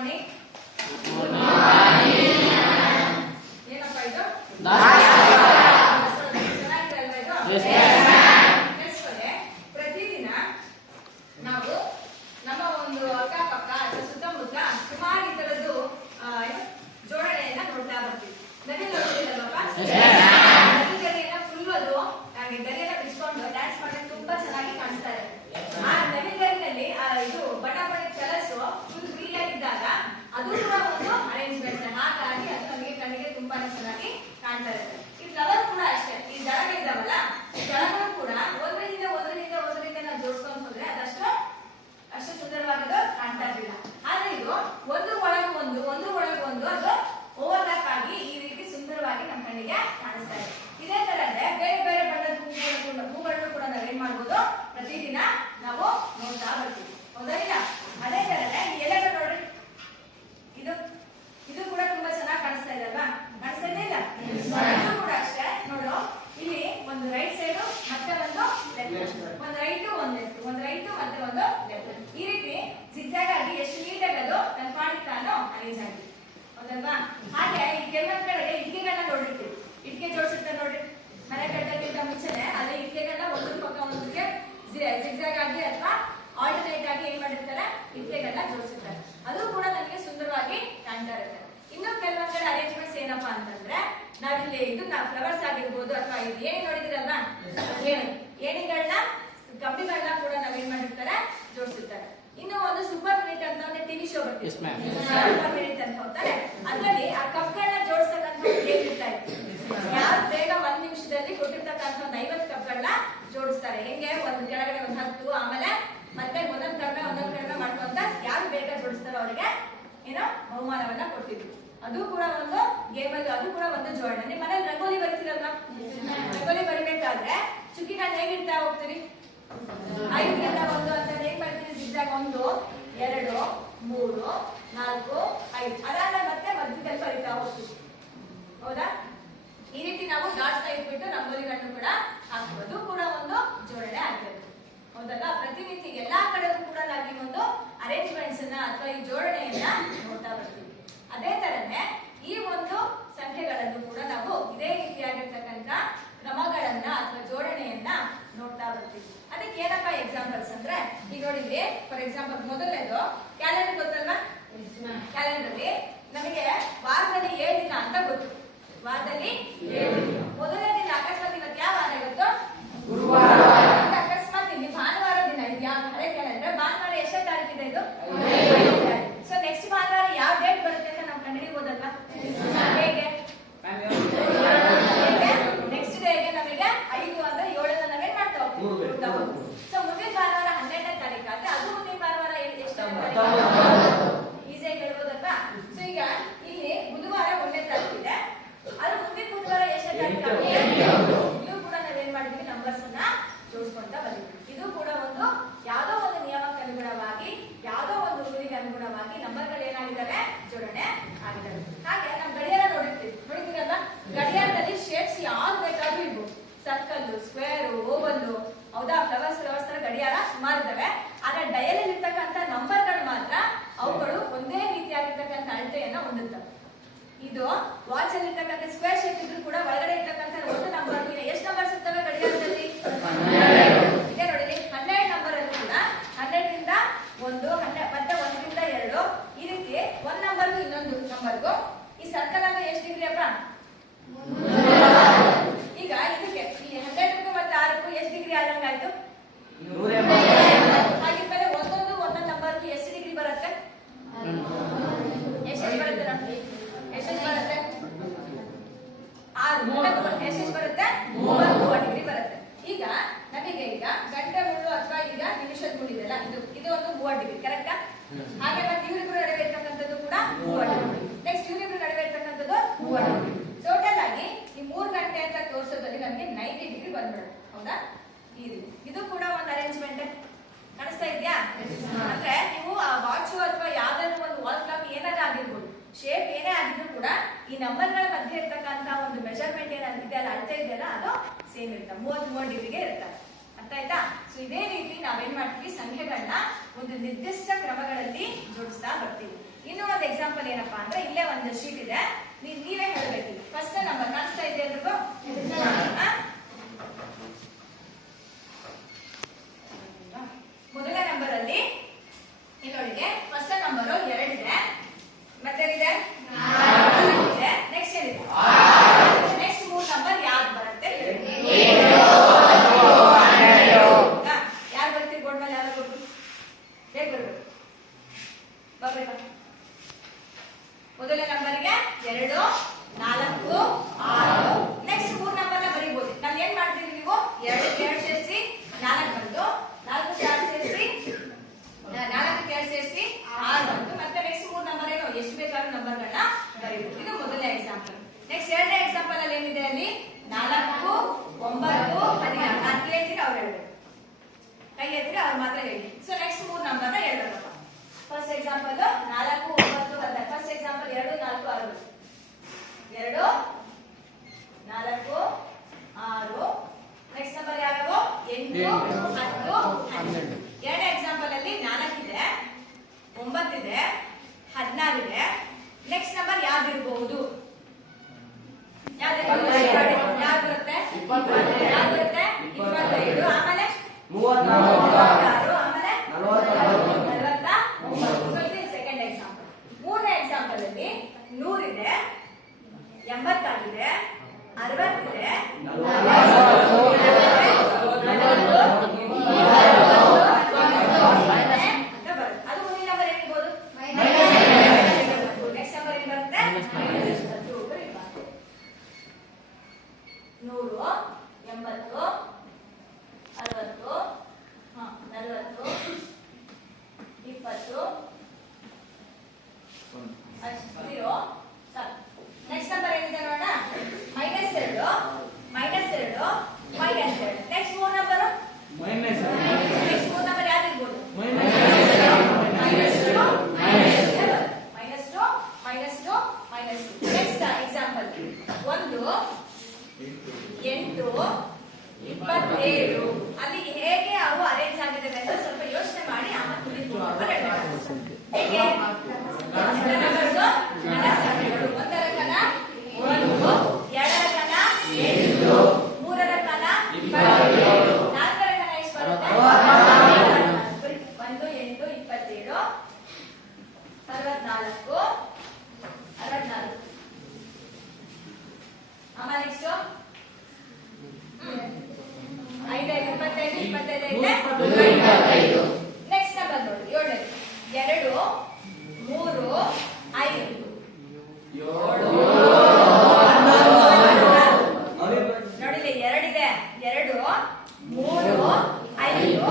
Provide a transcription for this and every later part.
Morning. ಏನಪ್ಪ ಇದು? ಪ್ರತಿದಿನ ನಾವು ನಮ್ಮ ಒಂದು ಅಕ್ಕಪಕ್ಕ ಅಥವಾ ಸುತ್ತಮುತ್ತ ಸುಮಾರು ಈ ತರದ್ದು ಜೋಡಣೆಯನ್ನ ನೋಡ್ತಾ ಬರ್ತೀವಿ. ನದಿ ನೋಡ್ತಿರಲ್ವಪ್ಪ? ನದಿಗರಿಯನ್ನ ಫುಲ್ ಅದು ಗರಿಯನ್ನ ಬಿಡಿಸ್ಕೊಂಡು ಡ್ಯಾನ್ಸ್ ಮಾಡೋಕೆ ತುಂಬಾ ಚೆನ್ನಾಗಿ ಕಾಣಿಸ್ತಾ ಇದೆ. ಆ ನದಿಗರಿನಲ್ಲಿ ಇದು ಬಣ್ಣ ಬಣ್ಣದ ಕಲಸು ಫುಲ್ ಫ್ರೀ ಆಗಿದ್ದಾಗ ಅದು ಕೂಡ ಒಂದು ಅರೇಂಜ್ಮೆಂಟ್. ಹಾಗಾಗಿ ಅದು ನಮಗೆ ಕಣ್ಣಿಗೆ ತುಂಬಾನೇ ಚೆನ್ನಾಗಿ ಕಾಣ್ತಾ ಇರುತ್ತೆ. ಈ ಫ್ಲವರ್ ಕೂಡ ಅಷ್ಟೇ, ಈ ದಳಗಳು ಇದಾವಲ್ಲ, ಈ ದಳಗಳು ಕೂಡ ಒಂದರಿಂದ ನಾವು ಜೋಡಿಸ್ಕೊಂಡು ಹೋದ್ರೆ ಅದಷ್ಟು ಸುಂದರವಾಗದು ಕಾಣ್ತಾ ಇರಲಿಲ್ಲ. ಆದ್ರೆ ಇದು ಒಂದು ಒಳಗೆ ಒಂದು ಅದು ಓವರ್ಲ್ಯಾಪ್ ಆಗಿ ಈ ರೀತಿ ಸುಂದರವಾಗಿ ನಮ್ಮ ಕಣ್ಣಿಗೆ ಕಾಣಿಸ್ತಾ ಇದೆ. ಇದೇ ತರನೇ ಬೇರೆ ಬೇರೆ ಬಣ್ಣದ ಹೂಗಳನ್ನು ಕೂಡ ನಾವೇನ್ ಮಾಡ್ಬೋದು, ಪ್ರತಿದಿನ ನಾವು ನೋಡ್ತಾ ಬರ್ತೀವಿ. ಹೌದಾ ಇಲ್ಲ? ಅದೇ ತರನೇ ಈ ಎಲೆಗಳು ನೋಡ್ರಿ, ಇದು ಕೂಡ ತುಂಬಾ ಚೆನ್ನಾಗಿ ಕಾಣಿಸ್ತಾ ಇದೆ ಅಲ್ವಾ? ಕಾಣಿಸ್ತಾ ಇದೆ ಇಲ್ಲ? ಇದು ಕೂಡ ಅಷ್ಟೇ ನೋಡು, ಇಲ್ಲಿ ಒಂದು ರೈಟ್ ಸೈಡ್ ಮತ್ತೆ ಒಂದು ಲೆಫ್ಟ್, ಒಂದು ರೈಟ್ ಒಂದು ಲೆಫ್ಟ್, ಒಂದು ರೈಟ್ ಮತ್ತೆ ಒಂದು ಲೆಫ್ಟ್, ಈ ರೀತಿ ಜಿಗ್ಜಾಗ್ ಆಗಿ ಎಷ್ಟು ನೀಟಾಗಿ ಅದು ನನ್ನ ಪಾಡಿಗೆ ತಾನು ಅರೇಂಜ್ ಆಗಿದೆ. ಹೌದಲ್ವಾ? ಹಾಗೆ ಈ ಕೆಲವೊಂದ್ ಕಡೆಗೆ ಇಟ್ಟಿಗೆಗಳನ್ನ ನೋಡಿರ್ತೀವಿ, ಇಟ್ಟಿಗೆ ಜೋಡಿಸುತ್ತೆ ನೋಡ್ರಿ. ಮನೆ ಕಟ್ಟೋಕ್ಕಿಂತ ಮುಂಚೆನೆ ಅದೇ ಇಟ್ಟಿಗೆಗಳನ್ನ ಒಂದ್ರ ಪಕ್ಕ ಒಂದಕ್ಕೆ ಜಿಗ್ಜಾಗ್ ಆಗಿ ಅಥವಾ ಆಲ್ಟರ್ನೇಟ್ ಆಗಿ ಏನ್ ಮಾಡಿರ್ತಾರೆ, ಇಟ್ಟಿಗೆಗಳನ್ನ ಜೋಡಿಸಿರ್ತಾರೆ. ಅದು ಕೂಡ ನನಗೆ ಸುಂದರವಾಗಿ ಕಾಣ್ತಾ ಇರುತ್ತೆ. ಇನ್ನು ಕೆಲವೊಂದ್ ಕಡೆ ಅರೇಂಜ್ಮೆಂಟ್ಸ್ ಏನಪ್ಪಾ ಅಂತಂದ್ರೆ, ನಾವಿಲ್ಲಿ ನಾವು ಫ್ಲವರ್ಸ್ ಆಗಿರ್ಬೋದು ಅಥವಾ ಇದು ಏಣಿ ನೋಡಿದಿರಲ್ವಾ, ಏಣಿಗಳನ್ನ ಕಂಬಿಗಳನ್ನ ಕೂಡ ನಾವೇನ್ ಮಾಡಿರ್ತಾರೆ, ಜೋಡಿಸಿರ್ತಾರೆ. ಇನ್ನು ಒಂದು ಸೂಪರ್ ಮಿನಿಟ್ ಅಂತ ಒಂದು ಟಿವಿ ಶೋ ಬರ್ತೀವಿ, ಸೂಪರ್ ಮಿನಿಟ್ ಅಂತ ಹೋಗ್ತಾರೆ. ಅದರಲ್ಲಿ ಆ ಕಪ್ಗಳನ್ನ ಜೋಡಿಸತಕ್ಕಂಥ ಹೇಗಿರ್ತಾ ಇತ್ತು, ಯಾರು ಬೇಗ 1 ನಿಮಿಷದಲ್ಲಿ ಕೊಟ್ಟಿರ್ತಕ್ಕಂಥ ಒಂದು 50 ಕಪ್ಗಳನ್ನ ಜೋಡಿಸ್ತಾರೆ. ಹೆಂಗೆ ಒಂದು ಕೆಳಗಡೆ ಒಂದು 10, ಆಮೇಲೆ ಮತ್ತೆ ಒಂದೊಂದ್ ಕಡಿಮೆ ಮಾಡ್ಕೊಂತ ಯಾರು ಬೇಗ ಜೋಡಿಸ್ತಾರೋ ಅವರಿಗೆ ಏನೋ ಬಹುಮಾನವನ್ನ ಕೊಡ್ತಿದ್ವಿ. ಅದು ಕೂಡ ಒಂದು ಗೇಮ್ ಅಲ್ಲಿ, ಅದು ಕೂಡ ಒಂದು ಜೋಡಣೆ. ನಿಮ್ಮ ಮನೇಲಿ ರಂಗೋಲಿ ಬರ್ತೀರಲ್ವಾ, ರಂಗೋಲಿ ಬರಬೇಕಾದ್ರೆ ಚುಕ್ಕಿಗಳನ್ನ ಹೇಗಿರ್ತಾ ಹೋಗ್ತೀರಿ, 5ರಿಂದ 1 ಅಂತ ಹೇಗ್ ಬರ್ತೀರಿ, ಜಿಗ್ಜಾಗ್ 1 2 3 4 5, ಅದಾದ್ಮೇಲೆ ಮತ್ತೆ ಮಧ್ಯದಲ್ಲಿ ಬರಿತಾ ಹೋಗ್ತೀವಿ. ಹೌದಾ? ಈ ರೀತಿ ನಾವು ದಾಟ್ತಾ ಇಟ್ಬಿಟ್ಟು ರಂಗೋಲಿಗಳನ್ನು ಕೂಡ ಹಾಕ್ಬೋದು, ಕೂಡ ಒಂದು ಜೋಡಣೆ ಆಗಿರುತ್ತೆ. ಹೌದಲ್ಲ? ಪ್ರತಿನಿತ್ಯ ಎಲ್ಲಾ ಕಡೆಗೂ ಕೂಡ ನಾವು ಈ ಒಂದು ಅರೇಂಜ್ಮೆಂಟ್ಸ್ ಅನ್ನ ಅಥವಾ ಈ ಜೋಡಣೆಯನ್ನ ನೋಡ್ತಾ ಬರ್ತೀವಿ. ಅದೇ ತರನೇ ಈ ಒಂದು ಸಂಖ್ಯೆಗಳನ್ನು ಕೂಡ ನಾವು ಇದೇ ರೀತಿಯಾಗಿರ್ತಕ್ಕಂಥ ಕ್ರಮಗಳನ್ನ ಅಥವಾ ಜೋಡಣೆಯನ್ನ ನೋಡ್ತಾ ಬರ್ತೀವಿ. ಅದಕ್ಕೆ ಏನಪ್ಪ ಎಕ್ಸಾಂಪಲ್ಸ್ ಅಂದ್ರೆ, ಈಗ ನೋಡಿ ಇಲ್ಲಿ ಫಾರ್ ಎಕ್ಸಾಂಪಲ್ ಮೊದಲನೇದು ಕ್ಯಾಲೆಂಡರ್ ಗೊತ್ತಲ್ವಾ? ಕ್ಯಾಲೆಂಡರ್ ಅಲ್ಲಿ ನಮಗೆ ವಾರದಲ್ಲಿ 7 ದಿನ ಅಂತ ಗೊತ್ತು. ವಾರದಲ್ಲಿ 7 ದಿನ. ಮೊದಲನೇ ದಿನ ಅಕಸ್ಮಾತ್ ಇವತ್ತು ಯಾವ ವಾರ ಗೊತ್ತು? ಗುರುವಾರ. ಅಕಸ್ಮಾತ್ ಇಲ್ಲಿ ಭಾನುವಾರ ದಿನ, ಇದು ಯಾವ ಹಳೆ ಕ್ಯಾಲೆಂಡರ್, ಭಾನುವಾರ ಎಷ್ಟನೇ ತಾರೀಕಿದೆ ಇದು? 5ನೇ ತಾರೀಕು. ಸೊ ನೆಕ್ಸ್ಟ್ ಭಾನುವಾರ ಯಾವ ಡೇಟ್ ಬರುತ್ತೆ ಅಂತ ನಾವು ಕಂಡುಹಿಡಿಯಬಹುದಲ್ವಾ? ಹೇಗೆ? ನೆಕ್ಸ್ಟ್ ಡೇಗೆ ನಮಗೆ 5 ಅಂದ್ರೆ 7 ನಾವೇನ್ ಮಾಡ್ತಾ ಹೋಗ್ತೀವಿ. ಸೊ ಮುಂದಿನ ಭಾನುವಾರ 12ನೇ ತಾರೀಕು ಆದ್ರೆ ಅದು ಮುಂದಿನ ಭಾನುವಾರ ಎಷ್ಟನೇ ತಾರೀಕು? ಈಸಿಯಾಗಿ ಹೇಳ್ಬೋದಲ್ವಾ? ಸೊ ಈಗ ಇಲ್ಲಿ ಬುಧವಾರ 1ನೇ ತಾರೀಕು ಇದೆ, ಅದು ಮುಂದಿನ ಬುಧವಾರ ಎಷ್ಟನೇ ತಾರೀಕು? ಇದು ಕೂಡ ನಾವೇನ್ ಮಾಡಿದ್ವಿ, ನಂಬರ್ಸ್ ಅನ್ನ ಜೋಡಿಸ್ಕೊಂತ ಬಂದಿದ್ವಿ. ಇದು ಕೂಡ ಒಂದು ಯಾವುದೋ ಒಂದು ನಿಯಮಕ್ಕೆ ಅನುಗುಣವಾಗಿ, ಯಾವುದೋ ಒಂದು ರೂಲಿಗೆ ಅನುಗುಣವಾಗಿ ನಂಬರ್ಗಳು ಏನಾಗಿದ್ದಾರೆ, ಜೋಡಣೆ ಆಗಿದ್ದಾರೆ. ಹಾಗೆ ನಾವು ಗಡಿಯಾರ ನೋಡಿದ್ದೀರಲ್ವಾ? ಗಡಿಯಾರದಲ್ಲಿ ಶೇಪ್ಸ್ ಯಾವ್ದು ಬೇಕಾದ್ರೂ ಇರ್ಬೋದು, ಸರ್ಕಲ್, ಸ್ಕ್ವೇರ್, ಓವಲ್, ಹೌದಾ? ಫ್ಲವರ್ಸ್ ತರ ಗಡಿಯಾರ ಸುಮಾರಿದ್ದಾವೆ. ಆದ್ರೆ ಡಯಲ್ ಇರ್ತಕ್ಕಂಥ ನಂಬರ್ಗಳು ಮಾತ್ರ ಅವುಗಳು ಒಂದೇ ರೀತಿಯಾಗಿರ್ತಕ್ಕಂಥ ಅಳತೆಯನ್ನ ಹೊಂದುತ್ತವೆ. ಇದು ವಾಚ್ ಅಲ್ಲಿ ಇರ್ತಕ್ಕಂಥ ಸ್ಕ್ವೇರ್ ಶೇಪ್ ಇದ್ರೂ ಕೂಡ ಒಳಗಡೆ ಇರ್ತಕ್ಕಂಥ ಒಂದು ನಂಬರ್ ಎಷ್ಟು ನಂಬರ್ಸ್ ಇರ್ತವೆ ಗಡಿಯಾರದಲ್ಲಿ? ಇದೆ ನೋಡಿ, 12 ನಂಬರ್ ಅಲ್ಲಿ ಕೂಡ 12ರಿಂದ 1 ಮತ್ತೆ 1ರಿಂದ 2 ಈ ರೀತಿ ಒಂದ್ ನಂಬರ್ಗೂ ಇನ್ನೊಂದು ನಂಬರ್ಗೂ ಈ ಸರ್ಕಲ್ ಅಂದ್ರೆ ಎಷ್ಟು ಡಿಗ್ರಿ ಅಪ್ಪ? ಈಗ ಇದಕ್ಕೆ ಈ 12ಕ್ಕೂ ಮತ್ತೆ 6ಕ್ಕೂ ಎಷ್ಟು ಡಿಗ್ರಿ ಆದಂಗಾಯ್ತು? 180. ಹಾಗಿದ್ಮೇಲೆ ಒಂದೊಂದು ನಂಬರ್ಗೂ ಎಷ್ಟು ಡಿಗ್ರಿ ಬರುತ್ತೆ? ಎಷ್ಟು ಬರುತ್ತೆ ನಮ್ಗೆ? ಎಷ್ಟು ಬರುತ್ತೆ? 6 ಎಷ್ಟು ಬರುತ್ತೆ? 30 ಡಿಗ್ರಿ ಬರುತ್ತೆ. ಈಗ ನಮಗೆ ಈಗ ಗಂಟೆ ಮುಳ್ಳು ಅಥವಾ ಈಗ ನಿಮಿಷದ ಮುಳ್ಳು ಇದೆಲ್ಲ, ಇದು ಒಂದು 30 ಡಿಗ್ರಿ ಕರೆಕ್ಟಾ? ಹಾಗೆ ಮತ್ತೆ ಇವರಿಬ್ರು ನಡುವೆ ಇರ್ತಕ್ಕಂಥದ್ದು ಕೂಡ 30 ಡಿಗ್ರಿ. ನೆಕ್ಸ್ಟ್ ಇವರಿಬ್ರು ನಡುವೆ ಇರ್ತಕ್ಕಂಥದ್ದು 30 ಡಿಗ್ರಿ. ಟೋಟಲ್ ಆಗಿ ಈ 3 ಗಂಟೆ ಅಂತ ತೋರಿಸೋದ್ರಲ್ಲಿ ನಮಗೆ 90 ಡಿಗ್ರಿ ಬಂದ್ಬಿಡುತ್ತೆ. ಹೌದಾ? ಈ ರೀತಿ ಇದು ಕೂಡ ಒಂದು ಅರೇಂಜ್ಮೆಂಟ್. ಕಾಣಿಸ್ತಾ ಇದೆಯಾ? ಅಂದ್ರೆ ನೀವು ಆ ವಾಚು ಅಥವಾ ಯಾವ್ದಾದ್ರು ಒಂದು ವಾಲ್ ಕ್ಲಾಕ್ ಏನಾದ್ರೂ ಆಗಿರ್ಬೋದು, ಶೇಪ್ ಏನೇ ಆಗಿದ್ರು ಕೂಡ ಈ ನಂಬರ್ಗಳ ಮಧ್ಯೆ ಇರ್ತಕ್ಕಂಥ ಒಂದು ಮೆಜರ್ಮೆಂಟ್ ಏನಾಗಿದೆ, ಅಲ್ಲಿ ಅಳತೆ ಇದೆಯಲ್ಲ, ಅದು ಸೇಮ್ ಇರುತ್ತೆ, 33 ಡಿಗ್ರಿಗೆ ಇರುತ್ತೆ. ಅರ್ಥ ಆಯ್ತಾ? ಸೊ ಇದೇ ರೀತಿ ನಾವೇನ್ ಮಾಡ್ತೀವಿ, ಸಂಖ್ಯೆಗಳನ್ನ ಒಂದು ನಿರ್ದಿಷ್ಟ ಕ್ರಮಗಳಲ್ಲಿ ಜೋಡಿಸ್ತಾ ಬರ್ತೀವಿ. ಇನ್ನೂ ಒಂದು ಎಕ್ಸಾಂಪಲ್ ಏನಪ್ಪಾ ಅಂದ್ರೆ ಇಲ್ಲೇ ಒಂದು ಶೀಟ್ ಇದೆ, ನೀವೇ ಹೇಳ್ಬೇಕು. ಫಸ್ಟ್ ನಂಬರ್ ಕಾಣಿಸ್ತಾ ಇದೆ ಎಲ್ರಿಗೂ? ಮೊದಲ ನಂಬರ್ ಅಲ್ಲಿ ಇನ್ನೊಳಗೆ ಫಸ್ಟ್ ನಂಬರ್ 2 ಇದೆ, ಮತ್ತೆ ಇದೆ ನೆಕ್ಸ್ಟ್ ಏನಿದೆ, ನೆಕ್ಸ್ಟ್ 3 ನಂಬರ್ ಯಾವ್ದು ಬರುತ್ತೆ? ಯಾರು ಬರ್ತೀರಿ ಬೋರ್ಡ್ ಮೇಲೆ? ಯಾರು ಬರ್ಬೇಕು? ಹೇಗ್ ಬರ್ಬೇಕು? ಬರ್ಬೇಕಾ? ಮೊದಲ ನಂಬರ್ಗೆ 2, 4, 6. ನೆಕ್ಸ್ಟ್ 3 ನಂಬರ್ನ ಬರೀಬಹುದು. ನಾನು ಏನ್ ಮಾಡ್ತೀನಿ, ನೀವು 2 ಸೇರಿಸಿ 4 ಬಂತು, 4 ಸೇರಿಸಿ 6 ಬಂತು, ಮತ್ತೆ ನೆಕ್ಸ್ಟ್ 3 ನಂಬರ್ ಏನು ಎಷ್ಟು ಬೇಕಾದ್ರೂ ನಂಬರ್ಗಳನ್ನ ಬರೀಬಹುದು. ಇದು ಮೊದಲನೇ ಎಕ್ಸಾಂಪಲ್. ನೆಕ್ಸ್ಟ್ ಎರಡನೇ ಎಕ್ಸಾಂಪಲ್ ಅಲ್ಲಿ ಏನಿದೆ, ಅಲ್ಲಿ 4, 9, 16. ನಾನು ಹೇಳ್ತೀನಿ, ಅವ್ರು ಹೇಳ್ಬೇಕು. ಕೈ ಎತ್ತಿದ್ರೆ ಅವ್ರು ಮಾತ್ರ ಹೇಳಿ. ಸೊ ನೆಕ್ಸ್ಟ್ 3 ನಂಬರ್ನ ಹೇಳ್ಬೇಕಪ್ಪ. First example 4, 9, 16. First example 2, 4, 6. 2, 4, 6. Next number ಯಾವ್ಯಾವು? 8, 10, 12. ಎರಡನೇ ಎಕ್ಸಾಂಪಲ್ ಅಲ್ಲಿ 4 ಇದೆ, 9 ಇದೆ, 16 ಇದೆ. ನೆಕ್ಸ್ಟ್ ನಂಬರ್ ಯಾವ್ದಿರಬಹುದು? ಯಾವ್ದು ಬರುತ್ತೆ? ಯಾವ್ದು ಬರುತ್ತೆ? 25. ಆಮೇಲೆ 36. ಆಮೇಲೆ 49. ಸೊ ಇದು ಸೆಕೆಂಡ್ ಎಕ್ಸಾಂಪಲ್. ಮೂರನೇ ಎಕ್ಸಾಂಪಲ್ ಅಲ್ಲಿ 100 ಇದೆ, 80 ಆಗಿದೆ, 60 ಇದೆ, ನೆಕ್ಸ್ಟ್ ನಂಬರ್ ಏನಿದೆ ನೋಡೋಣ. -2, -2, -2. ನೆಕ್ಸ್ಟ್ 3 ನಂಬರ್ ಯಾವ್ದಿರ್ಬೋದು? -2. Next example 1, 8, 27. ಅಲ್ಲಿ ಹೇಗೆ ಅವು ಅರೇಂಜ್ ಆಗಿದೆ ಅಂತ ಸ್ವಲ್ಪ ಯೋಚನೆ ಮಾಡಿ ಆಮೇಲೆ ಹೇಗೆ ಒಂದರ ಕಲ 1, 2ರ ಕಲ 8, 3ರ ಕಲ 27, 4ರ ಕಲ ಎಷ್ಟು ಬರುತ್ತೆ? 1, 8, 27, 64. ಆಮೇಲೆ ನೆಕ್ಸ್ಟ್ 5, 25, 25. ನೆಕ್ಸ್ಟ್ ನಂಬರ್ ನೋಡಿ 7, 2, 3, 5. 7 ನೋಡಿಲಿ, 2 ಇದೆ, 2, 3, 5. 8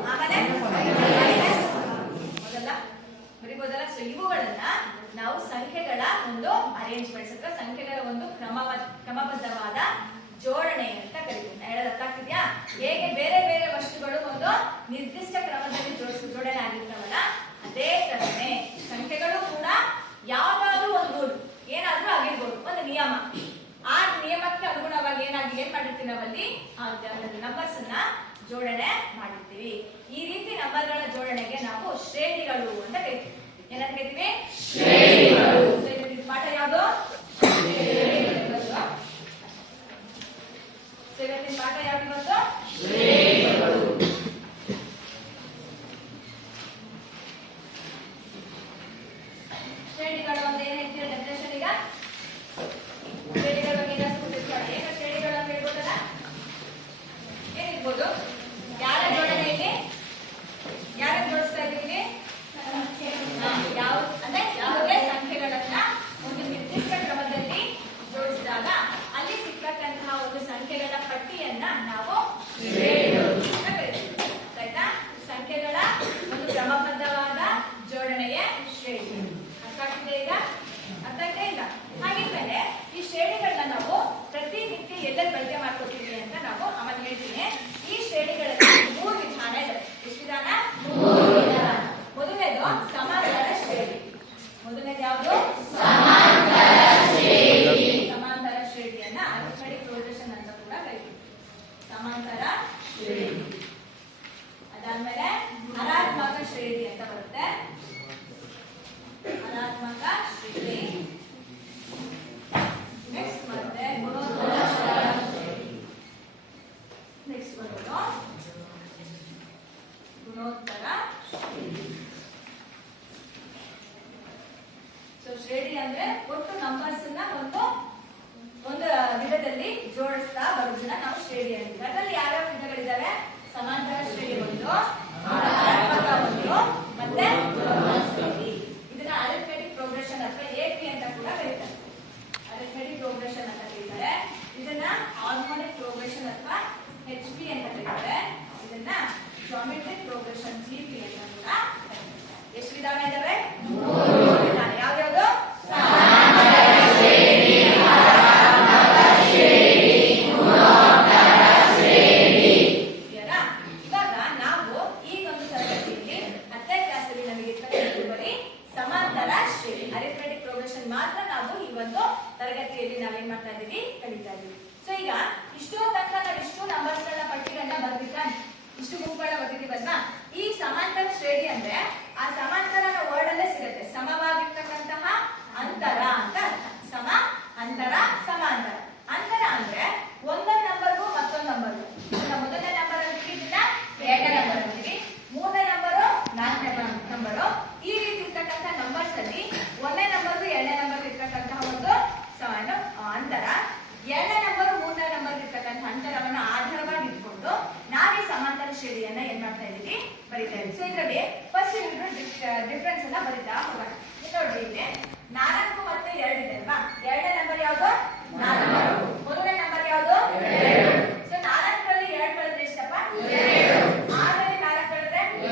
ಆಮೇಲೆ ಮೊದಲ ಬರಿಬೋದಲ್ಲ. ಸೊ ಇವುಗಳನ್ನ ನಾವು ಸಂಖ್ಯೆಗಳ ಒಂದು ಅರೇಂಜ್ಮೆಂಟ್ಸ್ ಅಥವಾ ಸಂಖ್ಯೆಗಳ ಒಂದು ಕ್ರಮಬದ್ಧವಾದ ಜೋಡಣೆ ಅಂತ ಕರಿತೀವಿ. ಹೇಳೋದು ಅರ್ಥ ಆಗ್ತಿದ್ಯಾ? ಹೇಗೆ ಬೇರೆ ಬೇರೆ ವಸ್ತುಗಳು ಒಂದು ನಿರ್ದಿಷ್ಟ ಕ್ರಮದಲ್ಲಿ ಜೋಡಣೆ ಆಗಿರ್ತಾವಲ್ಲ, ಅದೇ ತರನೇ ಸಂಖ್ಯೆಗಳು ಕೂಡ ಯಾವ್ದಾದ್ರು ಒಂದು ರೂಲ್ ಏನಾದ್ರೂ ಆಗಿರ್ಬೋದು, ಒಂದು ನಿಯಮ. ಆ ನಿಯಮಕ್ಕೆ ಅನುಗುಣವಾಗಿ ಏನ್ ಮಾಡಿರ್ತೀವಿ ನಾವಲ್ಲಿ ನಂಬರ್ಸ್ ಅನ್ನ ಜೋಡಣೆ ಮಾಡಿರ್ತೀವಿ. ಈ ರೀತಿ ನಂಬರ್ಗಳ ಜೋಡಣೆಗೆ ನಾವು ಶ್ರೇಣಿಗಳು ಅಂತ ಕರಿತೀವಿ. ಏನಂತ ಕರಿತೀವಿ? ಶ್ರೇಣಿಗಳು. ಪಾಠ ಯಾವುದು? ಇವತ್ತಿನ ಪಾಠ ಯಾವ್ದು ಇವತ್ತು? ಶ್ರೇಣಿಗಳು. ಶ್ರೇಣಿಗಳು ಅಂದ್ರೆ ಏನ್ ಹೇಳ್ತೀವಿ ಡೆಫಿನೇಷನ್? ಈಗ ಶ್ರೇಣಿಗಳ ಬಗ್ಗೆ ಏನು ಶ್ರೇಣಿಗಳು ಅಂತ ಹೇಳ್ಬೋದಲ್ಲ? ಏನಿರ್ಬೋದು? ಯಾರ ಜೋಡಣೆ ಇಲ್ಲಿ? ಯಾರ ಜೋಡಿಸ್ತಾ ಇದೀವಿ? ಯಾವ ಅಂದ್ರೆ ಯಾವುದೇ ಸಂಖ್ಯೆಗಳನ್ನ ಒಂದು ನಿರ್ದಿಷ್ಟ ಕ್ರಮದಲ್ಲಿ ಜೋಡಿಸಿದಾಗ ಅಲ್ಲಿ ಸಿಕ್ಕಂತಹ ಒಂದು ಸಂಖ್ಯೆಗಳ ಪಟ್ಟಿಯನ್ನ ನಾವು ಶ್ರೇಣಿಗಳು ಅಂತ ಕರೀತೀವಿ. ಆಯ್ತಾ? ಸಂಖ್ಯೆಗಳ ಒಂದು ಕ್ರಮಬದ್ಧವಾದ ಜೋಡಣೆಯೇ ಶ್ರೇಣಿ. ಅರ್ಥ ಆಗ್ತಿದೆ ಈಗ? ಅರ್ಥ ಆಗ್ತಾ ಇಲ್ಲ? ಹಾಗಿದ್ಮೇಲೆ ಈ ಶ್ರೇಣಿಗಳನ್ನ ನಾವು ಪ್ರತಿನಿತ್ಯ ಎಲ್ಲೆಲ್ಲಿ ಬಳಕೆ ಮಾಡ್ಕೊತೀವಿ ಅಂತ ನಾವು ಆಮೇಲೆ ಹೇಳ್ತೀನಿ. ಈ ಶ್ರೇಣಿಗಳಲ್ಲಿ 3 ವಿಧಾನ ಇದೆ. ಎಷ್ಟು ವಿಧಾನ? 3 ವಿಧಾನ. ಮೊದಲನೇದು ಸಮಾಂತರ ಶ್ರೇಣಿ. ಮೊದಲನೇದು ಯಾವುದು? ಸಮಾಂತರ ಶ್ರೇಣಿ. ಸಮಾಂತರ ಶ್ರೇಣಿಯನ್ನ ಅರಿಥಮೆಟಿಕ್ ಪ್ರೋಗ್ರೆಷನ್ ಅಂತ ಕೂಡ ಕರೀತೀವಿ. ಸಮಾಂತರ ಶ್ರೇಣಿ. ಅದಾದ್ಮೇಲೆ ಹರಾತ್ಮಕ ಶ್ರೇಣಿ ಅಂತ ಬರುತ್ತೆ. ಹರಾತ್ಮಕ ಶ್ರೇಣಿ. ನೆಕ್ಸ್ಟ್ ಮತ್ತೆ ಗುಣೋತ್ತರ ಶ್ರೇಣಿ. ನೆಕ್ಸ್ಟ್ ಬರೋದು ಗುಣೋತ್ತರ ಶ್ರೇಣಿ. ಸೊ ಶ್ರೇಣಿ ಅಂದ್ರೆ ಒಟ್ಟು ನಂಬರ್ಸ್ ಅನ್ನ ಒಂದು ವಿಧದಲ್ಲಿ ಜೋಡಿಸ್ತಾ ಬರೋದನ್ನ ನಾವು ಶ್ರೇಣಿ ಅಂತೀವಿ. ಅದರಲ್ಲಿ ಯಾವ್ಯಾವ ವಿಧಗಳಿದಾವೆ? ಸಮಾಂತರ ಶ್ರೇಣಿ ಒಂದು, ಹರಾತ್ಮಕ ಒಂದು, ಮತ್ತೆ ಶ್ರೇಣಿ. ಇದನ್ನ ಅರಿಥಮೆಟಿಕ್ ಪ್ರೋಗ್ರೆಷನ್ ಅಥವಾ ಎಪಿ ಅಂತ ಕೂಡ ಕರೀತಾರೆ. ಅರಿಥಮೆಟಿಕ್ ಪ್ರೋಗ್ರೆಷನ್ ಅಂತ ಕರೀತಾರೆ. ಇದನ್ನ ಹಾರ್ಮೋನಿಕ್ ಪ್ರೋಗ್ರೆಷನ್ ಅಥವಾ ಎಚ್ಪಿ ಅಂತ ಕರೀತಾರೆ. ಇದನ್ನ ಜಾಮೆಟ್ರಿಕ್ ಪ್ರೋಗ್ರೆಷನ್ ಜಿಪಿ ಅಂತ ಕೂಡ ಕರೀತಾರೆ. ಎಷ್ಟು ವಿಧಾನ ಇದಾವೆ? 3 ವಿಧಾನ. ಯಾವ್ಯಾವುದು? ಸಮಾಂತರ ಶ್ರೇಣಿ, ಹರಾತ್ಮಕ ಶ್ರೇಣಿ, ಗುಣೋತ್ತರ ಶ್ರೇಣಿ. ಇವಾಗ ನಾವು ಈ ಒಂದು ತರಗತಿಯಲ್ಲಿ 10ನೇ ಕ್ಲಾಸಲ್ಲಿ ನಮಗೆ ಬರೀ ಸಮಾಂತರ ಶ್ರೇಣಿ ಅರಿಥಮೆಟಿಕ್ ಪ್ರೋಗ್ರೆಷನ್ ಮಾತ್ರ ನಾವು ಈ ಒಂದು ತರಗತಿಯಲ್ಲಿ ನಾವೇನ್ ಮಾಡ್ತಾ ಇದೀವಿ? ಕಲಿತಾ ಇದೀವಿ. ಸೊ ಈಗ ಇಷ್ಟೋ ತನಕ ನಾವು ಇಷ್ಟು ನಂಬರ್ಸ್ ಗಳ ಪಟ್ಟಿಗಳನ್ನ ಬರ್ದಿದ್ದ ಇಷ್ಟು ಗುಂಪುಗಳ ಬರ್ದಿದ್ದೀವಲ್ವಾ? ಈ ಸಮಾಂತರ ಶ್ರೇಣಿ ಅಂದ್ರೆ ಆ ಸಮಾಂತರ ವರ್ಡ್ ಅಲ್ಲೇ ಸಿಗುತ್ತೆ. ಸಮವಾಗಿರ್ತಕ್ಕಂತಹ ಅಂತರ ಅಂತ ಅರ್ಥ. ಸಮ, ಅಂತರ, ಸಮಾಂತರ. ಅಂತರ ಅಂದ್ರೆ ಒಂದೊಂದು ನಂಬರ್ಗೂ ಮತ್ತೊಂದು ನಂಬರ್ಗೂ. ಮೊದಲನೇ ನಂಬರ್ ಅಂತೀವಿ, ಎರಡನೇ ನಂಬರ್ ಅಂತೀವಿ, ಮೂರನೇ ನಂಬರು, ನಾಲ್ಕನೇ ನಂಬರು. ಈ ರೀತಿ ಇರ್ತಕ್ಕಂಥ ನಂಬರ್ಸ್ ಅಲ್ಲಿ ಒಂದನೇ ನಂಬರ್ಗೂ ಎರಡನೇ ನಂಬರ್ ಇರ್ತಕ್ಕಂತಹ ಒಂದು ಅಂತರ, ಎರಡನೇ ನಂಬರ್ ಮೂರನೇ ನಂಬರ್ ಇರ್ತಕ್ಕಂಥ ಅಂತರವನ್ನ ಆಧಾರವಾಗಿ ಇಟ್ಕೊಂಡು ನಾವೇ ಸಮಾಂತರ ಶ್ರೇಣಿಯನ್ನ ಏನ್ ಮಾಡ್ತಾ ಇದೀವಿ? ಬರೀತಾ ಇದೀವಿ. ಸೊ ಇದರಲ್ಲಿ ಫಸ್ಟ್ ಡಿಫ್ರೆನ್ಸ್ ಅನ್ನ ಬರೀತಾ ಹೋಗೋಣ. ನೋಡ್ರಿ, ಇಲ್ಲಿ 4 ಮತ್ತೆ 2 ಇದೆ ಅಲ್ವಾ? ಎರಡನೇ ನಂಬರ್ ಯಾವುದು? 4. ಮೊದಲನೇ ನಂಬರ್ ಯಾವುದು? 2. ಸೊ 4ರಲ್ಲಿ 2 ಕಳೆದ್ರೆ ಎಷ್ಟಪ್ಪ? 2. 6ರಲ್ಲಿ 4 ಕಳೆದ್ರೆ 2.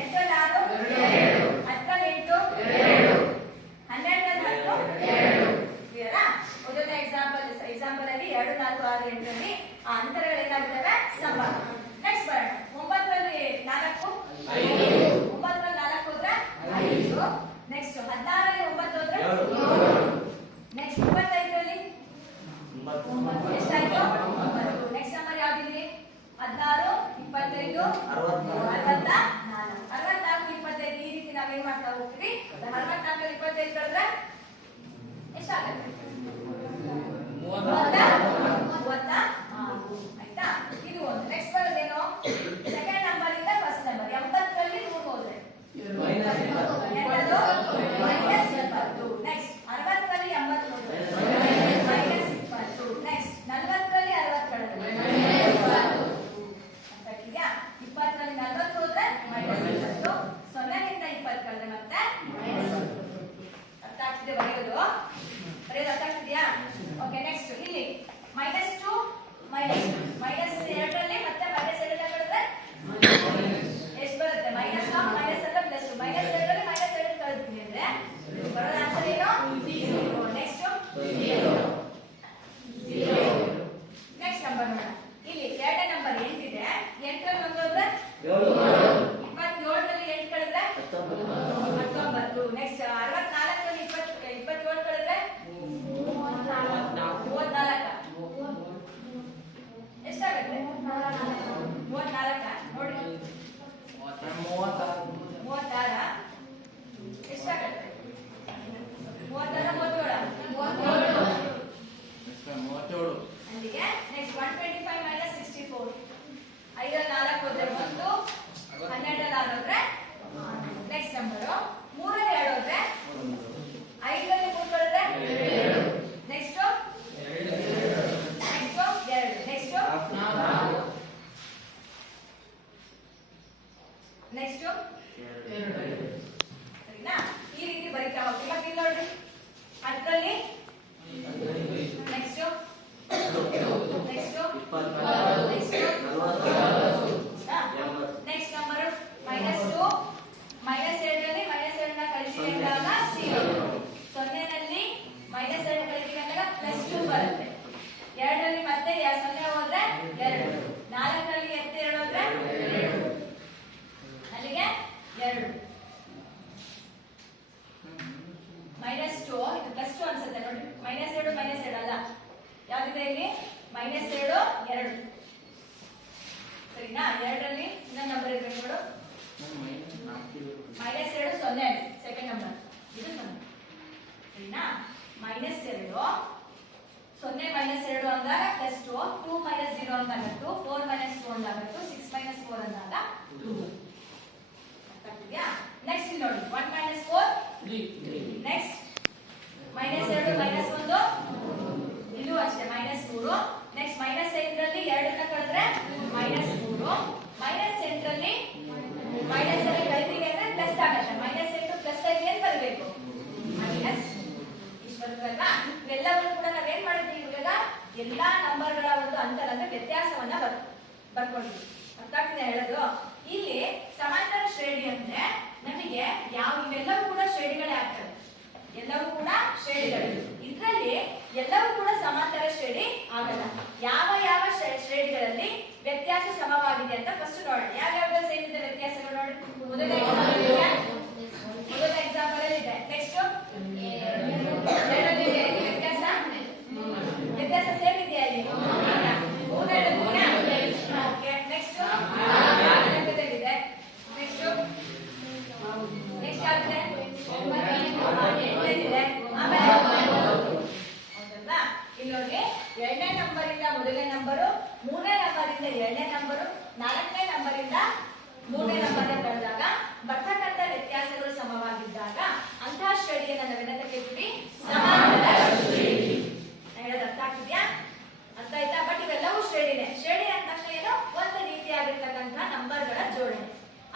8ರಲ್ಲಿ 6, 2. 10ರಲ್ಲಿ 8, 2. 12ರಲ್ಲಿ 10, 2. ಕ್ಲಿಯರಾ? ಮೊದಲನೇ ಎಕ್ಸಾಂಪಲ್ ಅಲ್ಲಿ 2, 4, 6, 8ರಲ್ಲಿ ಆ ಅಂತರಗಳು ಏನಾಗಿದ್ದಾವೆ? ಸಮ. ನೆಕ್ಸ್ಟ್ ಬರೋಣ. 9ರಲ್ಲಿ 4, 5. 9ರಲ್ಲಿ 4 ಹೋದ್ರೆ 5. ನೆಕ್ಸ್ಟ್ 16ರಲ್ಲಿ 9 ಹೋದ್ರೆ 7. ನೆಕ್ಸ್ಟ್ 25ರಲ್ಲಿ ಎಷ್ಟಾಯ್ತು? 9. Next number ಯಾವ್ದಿದೆ? 16, 25, 64. 64, 25 ಈ ರೀತಿ ನಾವೇನ್ ಮಾಡ್ತಾ ಹೋಗ್ತೀವಿ? 64ರಲ್ಲಿ 25 ಕಳೆದ್ರೆ ಎಷ್ಟಾಗುತ್ತೆ? 34. ಆಯ್ತಾ? ಇದು ಒಂದು. ನೆಕ್ಸ್ಟ್ ಬರೋದು ಇದೆಯಾ? 0 ಹೋದ್ರೆ 2, 4ರಲ್ಲಿ ಎತ್ತ 2 ಹೋದ್ರೆ 2, ಅಲ್ಲಿಗೆ 2 -2 ಇದು +2 ಅನ್ಸುತ್ತೆ ನೋಡಿ. -2 ಅಲ್ಲ, ಯಾವ್ದಿದೆ ಇಲ್ಲಿ? -2 2 ಸರಿನಾ? 2ರಲ್ಲಿ ಇನ್ನೊಂದು ನಂಬರ್ ಇರ್ಬೇಕು ನೋಡು. -2 0 ಸೆಕೆಂಡ್ ನಂಬರ್, ಇದು 0 ಸರಿನಾ? -2 0 -2 ಅಂದಾಗ +2, 2 -0 ಅಂದಾಗ 2, 4 -2 ಅಂದಾಗ 2, 6 -4 ಅಂದಾಗ 2. ಆಗ್ತಿದ್ಯಾ? ನೆಕ್ಸ್ಟ್ ಇಲ್ಲಿ ನೋಡಿ 1 -4 3. ನೆಕ್ಸ್ಟ್ -2 -1 ಇಲ್ಲೂ ಅಷ್ಟೇ -3. ನೆಕ್ಸ್ಟ್ -8ರಲ್ಲಿ 2ನ್ನ ಕಳೆದ್ರೆ -3. -8ರಲ್ಲಿ -7 ಕಳಿತೀವಿ ಅಂದ್ರೆ ಪ್ಲಸ್ ಆಗುತ್ತೆ. -8 +5 ಏನ್ ಬರಬೇಕು? ಇಷ್ಟು ಬರುತ್ತಲ್ವಾ? ಇವೆಲ್ಲವೂ ಕೂಡ ನಾವೇನ್ ಮಾಡಿದ್ವಿ ಇವಾಗ? ಎಲ್ಲಾ ನಂಬರ್ಗಳ ಒಂದು ಅಂತರ ಅಂದ್ರೆ ವ್ಯತ್ಯಾಸವನ್ನ ಬರ್ಕೊಂಡಿದ್ವಿ. ಅರ್ಥ ಆಗ್ತಿದೆ ಹೇಳೋದು? ಇಲ್ಲಿ ಸಮಾಂತರ ಶ್ರೇಣಿ ಅಂದ್ರೆ ನಮಗೆ ಇವೆಲ್ಲವೂ ಕೂಡ ಶ್ರೇಣಿಗಳೇ ಆಗ್ತವೆ. ಎಲ್ಲವೂ ಕೂಡ ಶ್ರೇಣಿಗಳು. ಇದರಲ್ಲಿ ಎಲ್ಲವೂ ಕೂಡ ಸಮಾಂತರ ಶ್ರೇಣಿ ಆಗಲ್ಲ. ಯಾವ ಯಾವ ಶ್ರೇಣಿಗಳಲ್ಲಿ ವ್ಯತ್ಯಾಸ ಸಮವಾಗಿದೆ ಅಂತ ಫಸ್ಟ್ ನೋಡೋಣ. ಯಾವ್ಯಾವ್ದ್ರಲ್ಲಿ ಸೇಮ್ ಇದೆ ವ್ಯತ್ಯಾಸಗಳು ನೋಡಿ. ಮೊದಲನೇ ಎಕ್ಸಾಂಪಲ್ ಅಲ್ಲಿ ಇದೆ. ನೆಕ್ಸ್ಟ್ ವ್ಯತ್ಯಾಸ ಸೇಮ್ ಇದೆಯಾ ಇಲ್ಲಿ? ಓಕೆ. ನೆಕ್ಸ್ಟ್ ಇದೆ. ನೆಕ್ಸ್ಟ್ ಯಾವ್ದಿದೆ? ಇದೆ. ಆಮೇಲೆ ಹೌದಲ್ವಾ? ಇಲ್ಲಿ ನೋಡಿ 2ನೇ ನಂಬರ್ ಇಂದ ಮೊದಲನೇ ನಂಬರು, 3ನೇ ನಂಬರ್ ಇಂದ 2ನೇ ನಂಬರು, 4ನೇ ನಂಬರ್ ಇಂದ 3ನೇ ನಂಬರ್ ಕಳೆದಾಗ ಬರ್ತಕ್ಕಂಥ ವ್ಯತ್ಯಾಸಗಳು ಸಮವಾಗಿದ್ದಾಗ ಅಂತಹ ಶ್ರೇಣಿಯನ್ನು ನಾವೇನಂತ ಕರಿತೀವಿ? ಸಮಾಂತರ ಶ್ರೇಣಿ. ಹೇಳೋದು ಅರ್ಥ ಆಗ್ತಿದ್ಯಾ? ಅರ್ಥ ಆಯ್ತಾ? ಬಟ್ ಇವೆಲ್ಲವೂ ಶ್ರೇಣಿನೇ. ಶ್ರೇಣಿ ಅಂದ ತಕ್ಷಣ ಏನೋ ಒಂದು ರೀತಿಯಾಗಿರ್ತಕ್ಕಂಥ ನಂಬರ್ಗಳ ಜೋಡಣೆ.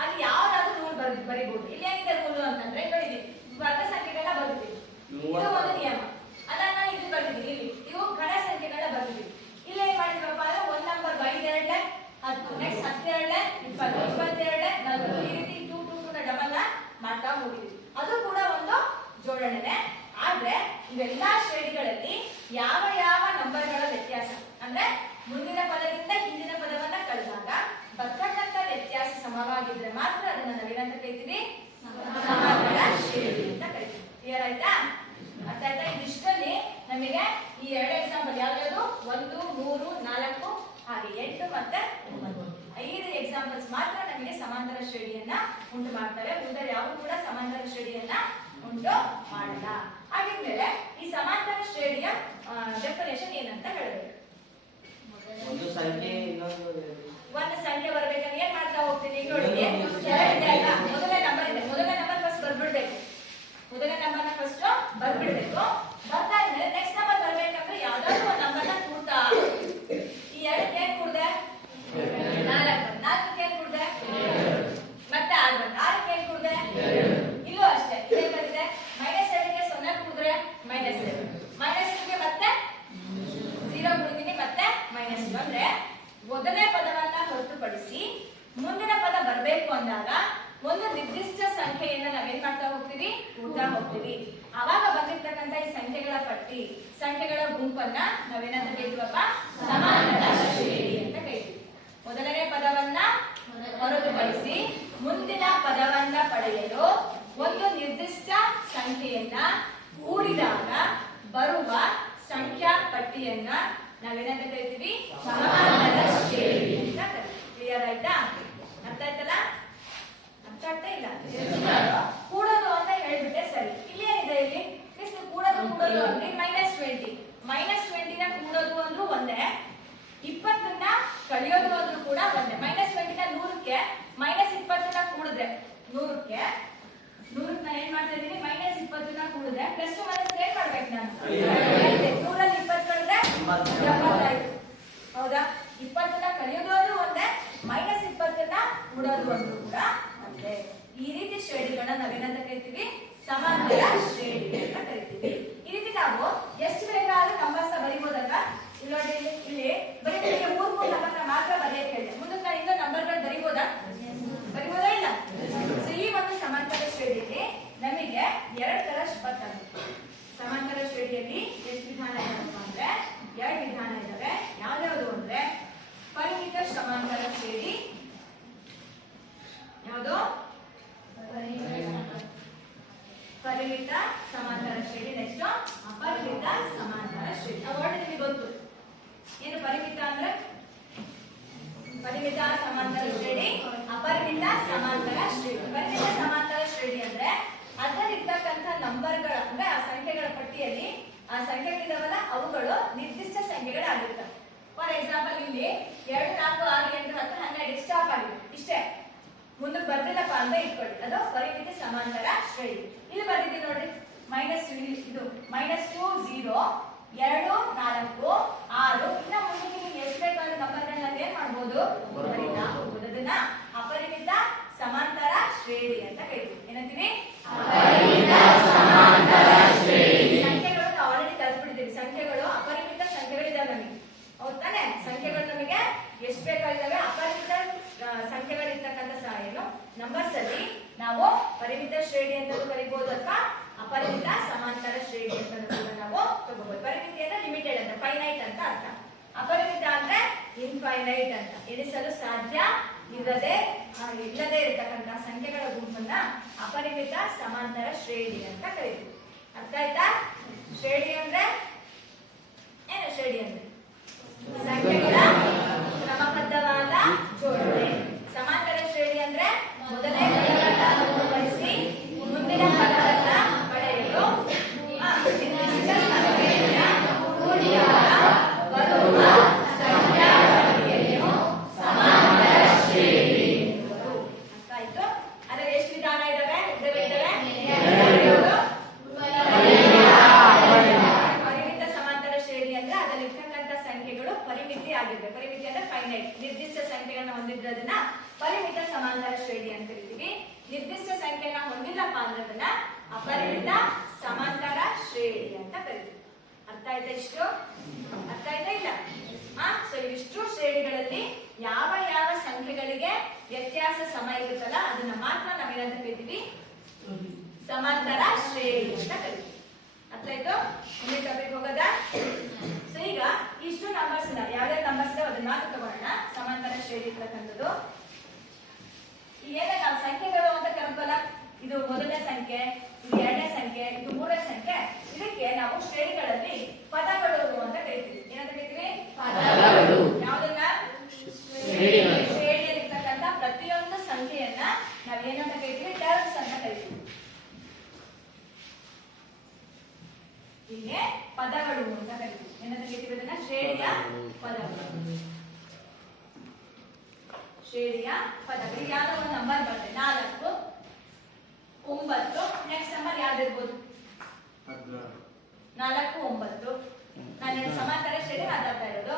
ಅಲ್ಲಿ ಯಾವ್ದಾದ್ರು ರೂಲ್ ಬರೀಬಹುದು. ಇಲ್ಲಿ ಏನಿದೆ ರೂಲ್ ಅಂತಂದ್ರೆ ನೋಡಿ, ವರ್ಗ ಸಂಖ್ಯೆಗಳನ್ನ ಬರ್ತೀವಿ, ಇದು ಒಂದು ನಿಯಮ ಅಲ್ಲ. ನಾನು ಇದು ಬರ್ತಿದ್ದೀನಿ, ಇಲ್ಲಿ ಇವು ಘನ ಸಂಖ್ಯೆಗಳನ್ನ ಬರ್ತಿದ್ದೀವಿ. ಇಲ್ಲಿ ಏನ್ ಮಾಡಿದ್ರಪ್ಪ ಅಂದ್ರೆ ಒಂದ್ ನಂಬರ್ 5 2 10, ನೆಕ್ಸ್ಟ್ 10 2 20, 22 40, ಈ ರೀತಿ 2 2 2 ನ ಡಬಲ್ ಮಾಡ್ತಾ ಹೋಗಿದ್ವಿ. ಅದು ಕೂಡ ಒಂದು ಜೋಡಣೆನೆ. ಆದ್ರೆ ಇವೆಲ್ಲಾ ಶ್ರೇಣಿಗಳಲ್ಲಿ ಯಾವ ಯಾವ ನಂಬರ್ಗಳ ವ್ಯತ್ಯಾಸ ಅಂದ್ರೆ ಮುಂದಿನ ಪದದಿಂದ ಹಿಂದಿನ ಪದವನ್ನ ಕಳೆದಾಗ ಬರ್ತಕ್ಕಂಥ ವ್ಯತ್ಯಾಸ ಸಮವಾಗಿದ್ರೆ ಮಾತ್ರ ಅದನ್ನ ನಾವೇನಂತ ಕರಿತೀವಿ? ಸಮಾಂತರ ಶ್ರೇಣಿ ಅಂತ ಕರಿತೀವಿ. ಕ್ಲಿಯರ್ ಆಯ್ತಾ? ಅರ್ಥ ಆಯ್ತಾ? ಇದಿಷ್ಟಲ್ಲಿ ನಮಗೆ ಈ 2 ಎಕ್ಸಾಂಪಲ್ ಯಾವ್ಯಾವುದು? 1 3 4 ಹಾಗೆ 8 ಮತ್ತೆ 9, 5 ಎಕ್ಸಾಂಪಲ್ಸ್ ಮಾತ್ರ ನಮಗೆ ಸಮಾಂತರ ಶ್ರೇಣಿಯನ್ನ ಉಂಟು ಮಾಡ್ತವೆ. ಉಳಿದ ಯಾವ ಕೂಡ ಸಮಾಂತರ ಶ್ರೇಣಿಯನ್ನ ಉಂಟು ಮಾಡಲ್ಲ. ಹಾಗಿದ್ಮೇಲೆ ಈ ಸಮಾಂತರ ಶ್ರೇಣಿಯ ಡೆಫಿನೇಷನ್ ಏನಂತ ಹೇಳಬೇಕು? ಒಂದು ಸಂಖ್ಯೆ ಬರ್ಬೇಕಂದ್ರೆ ಏನ್ ಮಾಡ್ತಾ ಹೋಗ್ತೀನಿ ನೋಡಿ. ಮೊದಲನೇ ನಂಬರ್ ಇದೆ, ಮೊದಲನೇ ನಂಬರ್ ಫಸ್ಟ್ ಬರ್ಬಿಡ್ಬೇಕು. ಮೊದಲನೇ ನಂಬರ್ನ ಫಸ್ಟ್ ಬರ್ಬಿಡ್ಬೇಕು. ಬರ್ತಾ ಇದ್ರೆ ನೆಕ್ಸ್ಟ್ ನಂಬರ್ ಬರ್ಬೇಕಂದ್ರೆ ಯಾವ್ದಾದ್ರು ಒಂದು ನಂಬರ್ನ ಕೂಡ್ತಾ. ಈ 2ಕ್ಕೆ ಏನ್ ಕೂಡ್ದೆ? 4. 4ಕ್ಕೆ ಏನ್ ಕೂಡ್ದೆ? ಮತ್ತೆ 6 6ಕ್ಕೆ ಏನ್ ಕೂಡ್ದೆ? ಇಲ್ಲೂ ಅಷ್ಟೇ. ಇದೇನ್ ಬಂದಿದೆ? -7ಗೆ 0 ಕೂಡಿದ್ರೆ -7, -2ಗೆ ಮತ್ತೆ 0 ಕೂಡಿದೀನಿ ಮತ್ತೆ -2. ಅಂದ್ರೆ ಮೊದಲನೇ ಪದವನ್ನ ಹೊರತುಪಡಿಸಿ ಮುಂದಿನ ಪದ ಬರ್ಬೇಕು ಅಂದಾಗ ಒಂದು ನಿರ್ದಿಷ್ಟ ಸಂಖ್ಯೆಯನ್ನ ನಾವೇನ್ ಮಾಡ್ತಾ ಹೋಗ್ತೀವಿ? ಕೂಡ್ತಾ ಹೋಗ್ತೀವಿ. ಅವಾಗ ಬಂದಿರ್ತಕ್ಕಂಥ ಈ ಸಂಖ್ಯೆಗಳ ಪಟ್ಟಿ, ಸಂಖ್ಯೆಗಳ ಗುಂಪನ್ನ ನಾವೇನಂತ ಕರಿತೀವಪ್ಪ? ಸಮಾಂತರ ಶ್ರೇಣಿ ಅಂತ ಕರಿತೀವಿ. ಮೊದಲನೇ ಪದವನ್ನ ಹೊರತುಪಡಿಸಿ ಮುಂದಿನ ಪದವನ್ನ ಪಡೆಯಲು ಒಂದು ನಿರ್ದಿಷ್ಟ ಸಂಖ್ಯೆಯನ್ನ ಕೂಡಿದಾಗ ಬರುವ ಸಂಖ್ಯಾ ಪಟ್ಟಿಯನ್ನ ನಾವೇನಂತ ಕರಿತೀವಿ? ಸಮಾಂತರ ಶ್ರೇಣಿ ಅಂತ ಕರಿತೀವಿ. ಕ್ಲಿಯರ್ ಆಯ್ತಾ? ಅರ್ಥ ಆಯ್ತಲ್ಲ? ಅರ್ಥ ಆಗ್ತಾ ಇಲ್ಲ? ಕೂಡೋದು ಅಂತ ಹೇಳ್ಬಿಟ್ಟೆ ಸರಿ. ಇಲ್ಲಿ ಏನಿದೆ? ಇಲ್ಲಿ ಕೂಡೋದು ಅಂದ್ರೆ -20. -20ನ ಕೂಡೋದು ಅಂದ್ರೂ ಒಂದೇ, 20ನ್ನ ಕಳಿಯೋದು ಅಂದ್ರೂ ಕೂಡ ಒಂದೇ. -20ನ 100ಕ್ಕೆ -20ನ್ನ ಕೂಡಿದ್ರೆ 100ಕ್ಕೆ ಏನ್ ಮಾಡ್ತಾ ಇದೀನಿ? -20ನ್ನ ಕೂಡಿದ್ರೆ ಪ್ಲಸ್ ಮೈನಸ್ ಏನ್ ಮಾಡ್ಬೇಕು ನಾನು? 100ರಲ್ಲಿ 20 ಕಳೆದ್ರೆ 75. ಹೌದಾ? 20ನ್ನ ಕಳಿಯೋದು ಅಂದ್ರೂ ಒಂದೇ, -20ನ್ನ ಕೂಡೋದು ಅಂದ್ರೂ ಕೂಡ ಒಂದೇ. ಈ ರೀತಿ ಶ್ರೇಣಿಗಳನ್ನ ನಾವೇನಂತ ಕರಿತೀವಿ? ಸಮಾಂತರ ಶ್ರೇಣಿ ಅಂತ ಕರಿತೀವಿ. ಈ ರೀತಿ ನಾವು ಎಷ್ಟು ಬೇಕಾದ್ರೂ ನಂಬರ್ಸ್ ಬರ್ದಿಲ್ಲಪ್ಪ ಅಂತ ಇಟ್ಕೊಳ್ಳಿ, ಅದು ಪರಿಮಿತಿ ಸಮಾಂತರ ಶ್ರೇಣಿ. ಇಲ್ಲಿ ಬರ್ದಿದ್ದೀನಿ ನೋಡ್ರಿ, ಇದು -2 0 2 4 6. ಇನ್ನ ಮುಂದಕ್ಕೆ ನಿಮ್ಗೆ ಎಷ್ಟು ಬೇಕಾದ್ರೂ ನಂಬರ್ಗಳನ್ನ ಏನ್ ಮಾಡ್ಬೋದು, ಬರೀತಾ ಹೋಗ್ಬೋದು. ಅದನ್ನ ಅಪರಿಮಿತ ಸಮಾಂತರ ಶ್ರೇಣಿ ಅಂತ ಕರಿತೀವಿ. ಏನಂತೀವಿ? ಸಂಖ್ಯೆಗಳು ನಾವು ಆಲ್ರೆಡಿ ಕಲ್ತ್ಬಿಟ್ಟಿದ್ದೀವಿ. ಸಂಖ್ಯೆಗಳು ಅಪರಿಮಿತ ಸಂಖ್ಯೆಗಳಿದಾವೆ ನಮಗೆ, ಹೌದಾನೆ? ಸಂಖ್ಯೆಗಳು ನಮಗೆ ಎಷ್ಟು ಬೇಕಾಗಿದ್ದಾವೆ, ಅಪರಿಮಿತ ಸಂಖ್ಯೆಗಳಿರ್ತಕ್ಕಂಥ ಏನು ನಂಬರ್ಸ್ ಅಲ್ಲಿ ನಾವು ಪರಿಮಿತ ಶ್ರೇಣಿ ಅಂತ ಕರಿಬಹುದು, ಅಥವಾ ಅಪರಿಮಿತ ಸಮಾಂತರ ಶ್ರೇಣಿ ಅಂತ ಕೂಡ ನಾವು ತಗೋಬಹುದು. ಪರಿಮಿತಿ ಅಂದ್ರೆ ಲಿಮಿಟೆಡ್ ಅಂತ, ಫೈನೈಟ್ ಅಂತ ಅರ್ಥ. ಅಪರಿಮಿತ ಅಂದ್ರೆ ಇನ್ಫೈನೈಟ್ ಅಂತ, ಎಣಿಸಲು ಸಾಧ್ಯ ಇಲ್ಲದೆ ಇರತಕ್ಕಂತಹ ಸಂಖ್ಯೆಗಳ ಗುಂಪನ್ನ ಅಪರಿಮಿತ ಸಮಾಂತರ ಶ್ರೇಣಿ ಅಂತ ಕರೀತೀವಿ. ಅರ್ಥ ಆಯ್ತಾ? ಶ್ರೇಣಿ ಅಂದ್ರೆ ಏನು? ಶ್ರೇಣಿ ಅಂದ್ರೆ ಸಂಖ್ಯೆಗಳ ಕ್ರಮಬದ್ಧವಾದ ಜೋಡಣೆ. ಸಮಾಂತರ ಶ್ರೇಣಿ ಅಂದ್ರೆ ಮೊದಲನೇ ಪದವನ್ನ ಹೊರತುಪಡಿಸಿ ಮುಂದಿನ ಪದವನ್ನ ಪಡೆಯಲು ನಿರ್ದಿಷ್ಟ ಸಂಖ್ಯೆಯ ರೂಢಿಯಾದ ಬರುವ ಸಂಖ್ಯಾವಳಿಯನ್ನು ಸಮಾಂತರ ಶ್ರೇಣಿ. ಅರ್ಥ ಆಯ್ತು? ಅದರಲ್ಲಿ ಎಷ್ಟು ವಿಧಾನ ಇದಾವೆ? ಪರಿಮಿತ ಸಮಾಂತರ ಶ್ರೇಣಿ ಅಂದ್ರೆ ಅದರಲ್ಲಿ ಇರ್ತಕ್ಕಂಥ ಸಂಖ್ಯೆಗಳು ಪರಿಮಿತಿ ಆಗಿರ್ಬೇಕು. ಪರಿಮಿತಿ ಅಂದ್ರೆ ಫೈನೈಟ್, ನಿರ್ದಿಷ್ಟ ಸಂಖ್ಯೆಗಳನ್ನ ಹೊಂದಿದ್ರದನ್ನ ಪರಿಮಿತ ಸಮಾಂತರ ಶ್ರೇಣಿ ಅಂತ ಕರಿತೀವಿ. ನಿರ್ದಿಷ್ಟ ಸಂಖ್ಯೆಯನ್ನ ಹೊಂದಿಲ್ಲಪ್ಪ ಅಂದ್ರೆ ಅಪರಿಮಿತ ಸಮಾಂತರ ಶ್ರೇಣಿ ಅಂತ ಕರಿತೀವಿ. ಅರ್ಥ ಆಯ್ತಾ? ಇಷ್ಟು ಅರ್ಥ ಆಯ್ತಾ ಇಲ್ಲ? ಸೊ ಇವಿಷ್ಟು ಶ್ರೇಣಿಗಳಲ್ಲಿ ಯಾವ ಯಾವ ಸಂಖ್ಯೆಗಳಿಗೆ ವ್ಯತ್ಯಾಸ ಸಮ ಇರುತ್ತಲ್ಲ ಅದನ್ನ ಮಾತ್ರ ನಾವೇನಂತ ಕರಿತೀವಿ? ಸಮಾಂತರ ಶ್ರೇಣಿ ಅಂತ ಕರಿತೀವಿ. ಅರ್ಥ ಆಯ್ತು? ಮುಂದಿನ ಟಾಪಿಕ್ ಹೋಗೋದಾ? ಸೊ ಈಗ ಇಷ್ಟು ನಂಬರ್ಸ್ ಇದಾವೆ, ಯಾವ್ಯಾವ ನಂಬರ್ಸ್ ಇದಾವೆ ಅದನ್ನ ಮಾತ್ರ ತಗೋಣ. ಸಮಾಂತರ ಶ್ರೇಣಿ ಇರ್ತಕ್ಕಂಥದ್ದು ಏನೇ ನಾವು ಸಂಖ್ಯೆಗಳು ಅಂತ ಕರ್ಕೋಲ್ಲ. ಇದು ಮೊದಲನೇ ಸಂಖ್ಯೆ, ಇದು ಎರಡನೇ ಸಂಖ್ಯೆ, ಇದು ಮೂರನೇ ಸಂಖ್ಯೆ. ಇದಕ್ಕೆ ನಾವು ಶ್ರೇಣಿಗಳಲ್ಲಿ ಪದಗಳು ಅಂತ ಕರಿತೀವಿ. ಏನಂತ ಕರಿತೀವಿ? ಪದಗಳು. ಯಾವುದನ್ನ? ಶ್ರೇಣಿಯಲ್ಲಿ ಇರ್ತಕ್ಕಂಥ ಪ್ರತಿಯೊಂದು ಸಂಖ್ಯೆಯನ್ನ ನಾವು ಏನಂತ ಕರಿತೀವಿ? ಟರ್ಮ್ಸ್ ಅಂತ ಕರಿತೀವಿ. ಹೀಗೆ ಪದಗಳು ಅಂತ ಕರಿತೀವಿ. ಏನಂತ ಕರಿತೀವಿ? ಅದನ್ನ ಶ್ರೇಣಿಯ ಪದಗಳು. ಶ್ರೇಣಿಯ ಪದಗಳು. ಯಾವ್ದೋ ಒಂದು ನಂಬರ್ ಬರ್ತದೆ, 4 9. ನೆಕ್ಸ್ಟ್ ನಂಬರ್ ಯಾವ್ದಿರ್ಬೋದು? 4 9. ನಾನು ಸಮಾಂತರ ಶ್ರೇಣಿ ಮಾತಾಡ್ತಾ ಇರೋದು.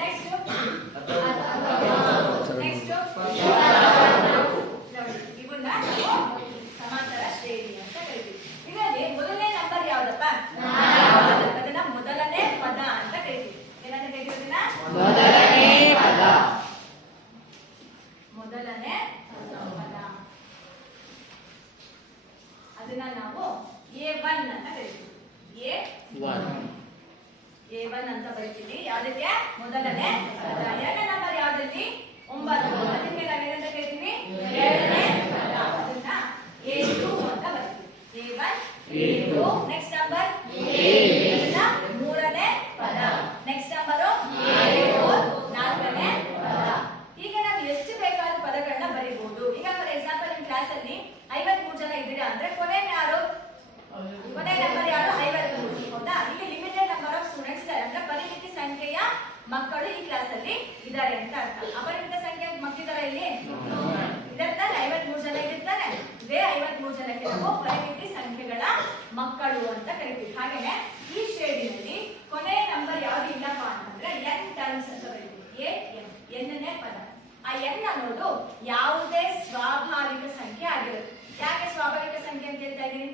ನೆಕ್ಸ್ಟ್ ಇವನ್ನ ಸಮಾಂತರ ಶ್ರೇಣಿ ಅಂತ ಕರಿತೀವಿ. ಇದರಲ್ಲಿ ಮೊದಲನೇ ನಂಬರ್ ಯಾವ್ದಪ್ಪ? ಅದನ್ನ ಮೊದಲನೇ ಪದ ಅಂತ ಕರಿತೀವಿ. ಏನಂತ ಕರಿತೀವಿ ಅದನ್ನ? ಮೊದಲನೇ ಪದ. ಮೊದಲನೇ ಪದ. ಅದನ್ನ ನಾವು A1 ಅಂತ ಕರಿತೀವಿ. A1 ಅಂತ ಬರೀತೀವಿ. ಯಾವ್ದಕ್ಕೆ? ಮೊದಲನೇ ಪದ. ಎರಡನೇ ನಂಬರ್ ಯಾವ್ದಲ್ಲಿ? 9. ಅದಕ್ಕೆ ನಾವೇನಂತ ಕರಿತೀವಿ? ಎರಡನೇ ಪದ. ಅದನ್ನ A2 ಅಂತ ಬರೀತೀವಿ. A1 A2. ನೆಕ್ಸ್ಟ್ ನಂಬರ್ ಅದನ್ನ ಮೂರನೇ ಪದ. ನೆಕ್ಸ್ಟ್ ನಂಬರ್ A4 ನಾಲ್ಕನೇ ಪದ. ಈಗ ನಾವು ಎಷ್ಟು ಬೇಕಾದ್ರೂ ಪದಗಳನ್ನ ಬರೀಬಹುದು. ಈಗ ಫಾರ್ ಎಕ್ಸಾಂಪಲ್ ನಿಮ್ ಕ್ಲಾಸ್ ಅಲ್ಲಿ 53 ಜನ ಇದ್ದೀರಾ ಅಂದ್ರೆ ಕೊನೆ ಯಾರು? ಕೊನೆ ನಂಬರ್ ಯಾರು? 53. ಹೌದಾ? ಈಗ ಲಿಮಿಟೆಡ್ ನಂಬರ್ ಆಫ್ ಸ್ಟೂಡೆಂಟ್ಸ್ ಇದ್ದಾರೆ ಅಂದ್ರೆ ಪರಿಮಿತಿ ಸಂಖ್ಯೆಯ ಮಕ್ಕಳು ಈ ಕ್ಲಾಸ್ ಅಲ್ಲಿ ಇದ್ದಾರೆ ಅಂತ ಅರ್ಥ. ಅಪರಿಮಿತ ಸಂಖ್ಯೆಯ ಮಕ್ಕಳಿದ್ದಾರೆ ಇಲ್ಲಿ ಇರ್ತಾರೆ, 53 ಜನ ಇರ್ತಾರೆ. ಇದೇ 53 ಜನಕ್ಕೆ ನಾವು ಪರಿಮಿತಿ ಸಂಖ್ಯೆಗಳ ಮಕ್ಕಳು ಅಂತ ಕರಿತೀವಿ. ಹಾಗೇನೆ ಈ ಶ್ರೇಣಿಯಲ್ಲಿ ಕೊನೆ ನಂಬರ್ ಯಾವ್ದು ಇಲ್ಲಪ್ಪ ಅಂತಂದ್ರೆ n ಟರ್ಮ್ಸ್ ಅಂತ ಬರೀತೀವಿ. ಎನ್ನನೇ ಪದ. ಆ n ಅನ್ನೋದು ಯಾವುದೇ ಸ್ವಾಭಾವಿಕ ಸಂಖ್ಯೆ ಆಗಿರುತ್ತೆ. ಯಾಕೆ ಸ್ವಾಭಾವಿಕ ಸಂಖ್ಯೆ ಅಂತ ಹೇಳ್ತಾ ಇದೀನಿ?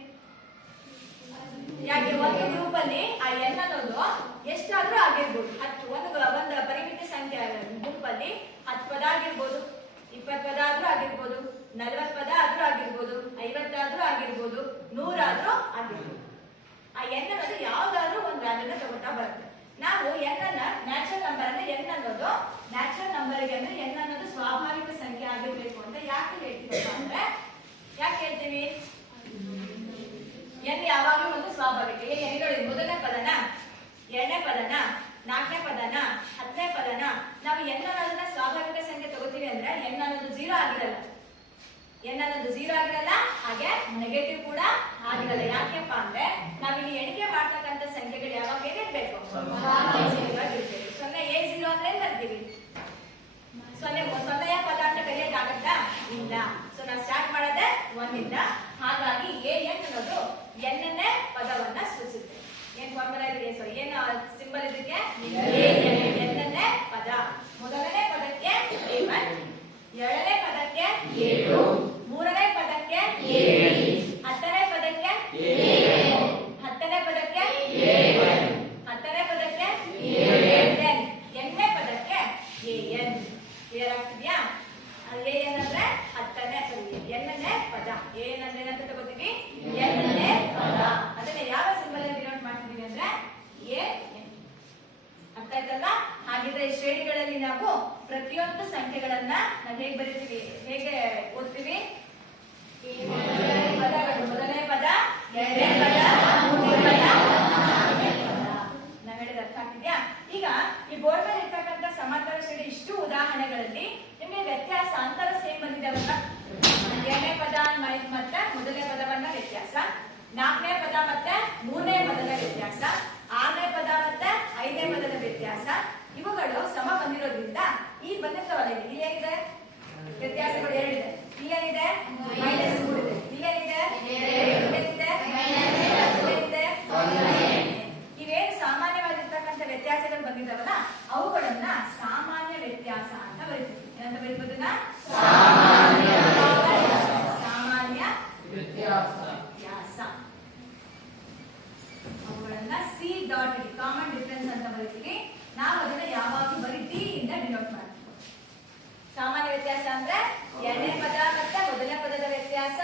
ಯಾಕೆ ಒಂದು ಗ್ರೂಪ್ ಅಲ್ಲಿ ಆ n ಅನ್ನೋದು ಎಷ್ಟಾದ್ರೂ ಆಗಿರ್ಬೋದು. 10 ಒಂದು ಪರಿಮಿತಿ ಸಂಖ್ಯೆ ಗ್ರೂಪ್ ಅಲ್ಲಿ 10 ಪದ ಆಗಿರ್ಬೋದು, 20 ಪದ ಆದ್ರೂ ಆಗಿರ್ಬೋದು, 40 ಪದ ಆದ್ರೂ ಆಗಿರ್ಬೋದು, 50 ಆದ್ರೂ ಆಗಿರ್ಬೋದು, 100 ಆದ್ರೂ ಆಗಿರ್ಬೋದು. ಆ n ಅನ್ನೋದು ಯಾವ್ದಾದ್ರೂ ಒಂದು ವ್ಯಾಲ್ಯೂನ ತಗೋತಾ ಬರುತ್ತೆ. ನಾವು n ಅನ್ನ ನ್ಯಾಚುರಲ್ ನಂಬರ್ ಅಂದ್ರೆ n ಅನ್ನೋದು ನ್ಯಾಚುರಲ್ ನಂಬರ್ಗೆ ಅಂದ್ರೆ n ಅನ್ನೋದು ಸ್ವಾಭಾವಿಕ ಸಂಖ್ಯೆ ಆಗಿರ್ಬೇಕು ಅಂತ ಯಾಕೆ ಹೇಳ್ತೀವಪ್ಪ ಅಂದ್ರೆ, ಯಾಕೆ ಹೇಳ್ತೀವಿ? n ಯಾವಾಗಲೂ ಒಂದು ಸ್ವಾಭಾವಿಕ. ನೋಡಿ, ಮೊದಲನೇ ಪದನ, ಎರಡನೇ ಪದನ, ನಾಲ್ಕನೇ ಪದನ, 10ನೇ ಪದನ ನಾವು n ಅನ್ನೋದನ್ನ ಸ್ವಾಭಾವಿಕ ಸಂಖ್ಯೆ ತಗೋತೀವಿ ಅಂದ್ರೆ n ಅನ್ನೋದು 0 ಆಗಿರಲ್ಲ. n ಅನ್ನೋದು 0 ಆಗಿರಲ್ಲ, ಹಾಗೆ ನೆಗೆಟಿವ್ ಕೂಡ ಆಗಿರಲ್ಲ. ಯಾಕೆಪ್ಪ ಅಂದ್ರೆ ನಾವಿಲ್ಲಿ ಎಣಿಕೆ ಮಾಡ್ತಕ್ಕಂಥ ಸಂಖ್ಯೆಗಳು ಯಾವಾಗ ಏನಿರ್ಬೇಕು? ಸ್ವಾಭಾವಿಕವಾಗಿರ್ಬೇಕು. ಸೊ 0 ಅಂದ್ರೆ ಏನ್ ಬರ್ತೀವಿ? ಸೊನ್ನೆಯ ಪದ ಅಂತ ಕರೆಯಕ್ಕಾಗತ್ತಾ? ಇಲ್ಲ. ಸೊ ನಾವು ಸ್ಟಾರ್ಟ್ ಮಾಡೋದೇ 1 ಇಂದ. ಹಾಗಾಗಿ an ಅನ್ನೋದು nನೇ ಪದವನ್ನ ಸೂಚಿಸುತ್ತೆ. ಏನ್ ಫಾರ್ಮುಲಾ ಇದೆ? ಏನ್ ಸಿಂಬಲ್ ಇದಕ್ಕೆ? nನೇ ಪದ. ಮೊದಲನೇ ಪದಕ್ಕೆ a1, ಎರಡನೇ ಪದಕ್ಕೆ a2, ಮೂರನೇ ಪದಕ್ಕೆ a3, 10ನೇ ಪದಕ್ಕೆ a4, 10ನೇ ಪದಕ್ಕೆ a1, 10ನೇ ಪದಕ್ಕೆ a10, nನೇ ಪದಕ್ಕೆ an. ಕ್ಲಿಯರ್ ಆಗ್ತಿದ್ಯಾ? an ಅಂದ್ರೆ 10ನೇ nನೇ ಪದ. an ಅಂದ್ರೆ ಏನಂತ ತಗೋತೀವಿ? nನೇ ಪದ. ಅದನ್ನ ಯಾವ ಸಿಂಬಲ್ ಅಲ್ಲಿ ಡಿನೋಟ್ ಮಾಡ್ತಿದೀವಿ ಅಂದ್ರೆ an. ಅರ್ಥ ಆಯ್ತಲ್ಲ? ಹಾಗಿದ್ರೆ ಈ ಶ್ರೇಣಿಗಳಲ್ಲಿ ನಾವು ಪ್ರತಿಯೊಂದು ಸಂಖ್ಯೆಗಳನ್ನ ನಾವು ಹೇಗೆ ಬರೀತೀವಿ, ಹೇಗೆ ಓದ್ತೀವಿ? ಪದಗಳು. ಮೊದಲನೇ ಪದ, ಎರಡನೇ ಪದ, ಮೂರನೇ ಪದ, ನಾಲ್ಕನೇ ಪದ. ನಾವ್ ಹೇಳಿದ ಅರ್ಥ ಆಗ್ತಿದ್ಯಾ? ಈಗ ಈ ಬೋರ್ಡ್ ಮೇಲೆ ಇರ್ತಕ್ಕಂಥ ಸಮಾಂತರ ಶ್ರೇಣಿ ಇಷ್ಟು ಉದಾಹರಣೆಗಳಲ್ಲಿ ನಿಮ್ಗೆ ವ್ಯತ್ಯಾಸ ಅಂತರ ಸೇಮ್ ಬಂದಿದ್ದಾವಲ್ಲ. ಎರಡನೇ ಪದ ಮತ್ತೆ ಮೊದಲನೇ ಪದವನ್ನ ವ್ಯತ್ಯಾಸ, ನಾಲ್ಕನೇ ಪದ ಮತ್ತೆ ಮೂರನೇ ಪದದ ವ್ಯತ್ಯಾಸ, ಆರನೇ ಪದ ಮತ್ತೆ ಐದನೇ ಪದದ ವ್ಯತ್ಯಾಸ, ಇವುಗಳು ಸಮ ಬಂದಿರೋದ್ರಿಂದ ಈ ಬಂದಿರ್ತಾವಲ್ಲ, ಇಲ್ಲಿ ಏನಿದೆ ವ್ಯತ್ಯಾಸಗಳು? ಎರಡಿದೆ. ಇಲ್ಲೇನಿದೆ? -3 ಇದೆ. ಇಲ್ಲೇನಿದೆ? ಇಲ್ಲೇನಿದೆ? ಇವೇನು ಸಾಮಾನ್ಯವಾಗಿರ್ತಕ್ಕಂಥ ವ್ಯತ್ಯಾಸಗಳು ಬಂದಿದ್ದಾವಲ್ಲ, ಅವುಗಳನ್ನ ಸಾಮಾನ್ಯ ವ್ಯತ್ಯಾಸ ಅಂತ ಬರೀತೀವಿ. ಏನಂತ ಬರೀಬೋದನ್ನ? ಸಾಮಾನ್ಯ ವ್ಯತ್ಯಾಸ. ಅವುಗಳನ್ನ ಸಿ ಡಾಟ್ ಕಾಮನ್ ಡಿಫರೆನ್ಸ್ ಅಂತ ಬರೀತೀವಿ. ನಾವು ಅದನ್ನ ಯಾವಾಗಲೂ ಬರೀ ಡಿ ಇಂದ ಡಿನೋಟ್ ಮಾಡ್ತೀವಿ. ಸಾಮಾನ್ಯ ವ್ಯತ್ಯಾಸ ಅಂದ್ರೆ ಎರಡನೇ ಪದ ಮತ್ತೆ ಮೊದಲನೇ ಪದದ ವ್ಯತ್ಯಾಸ,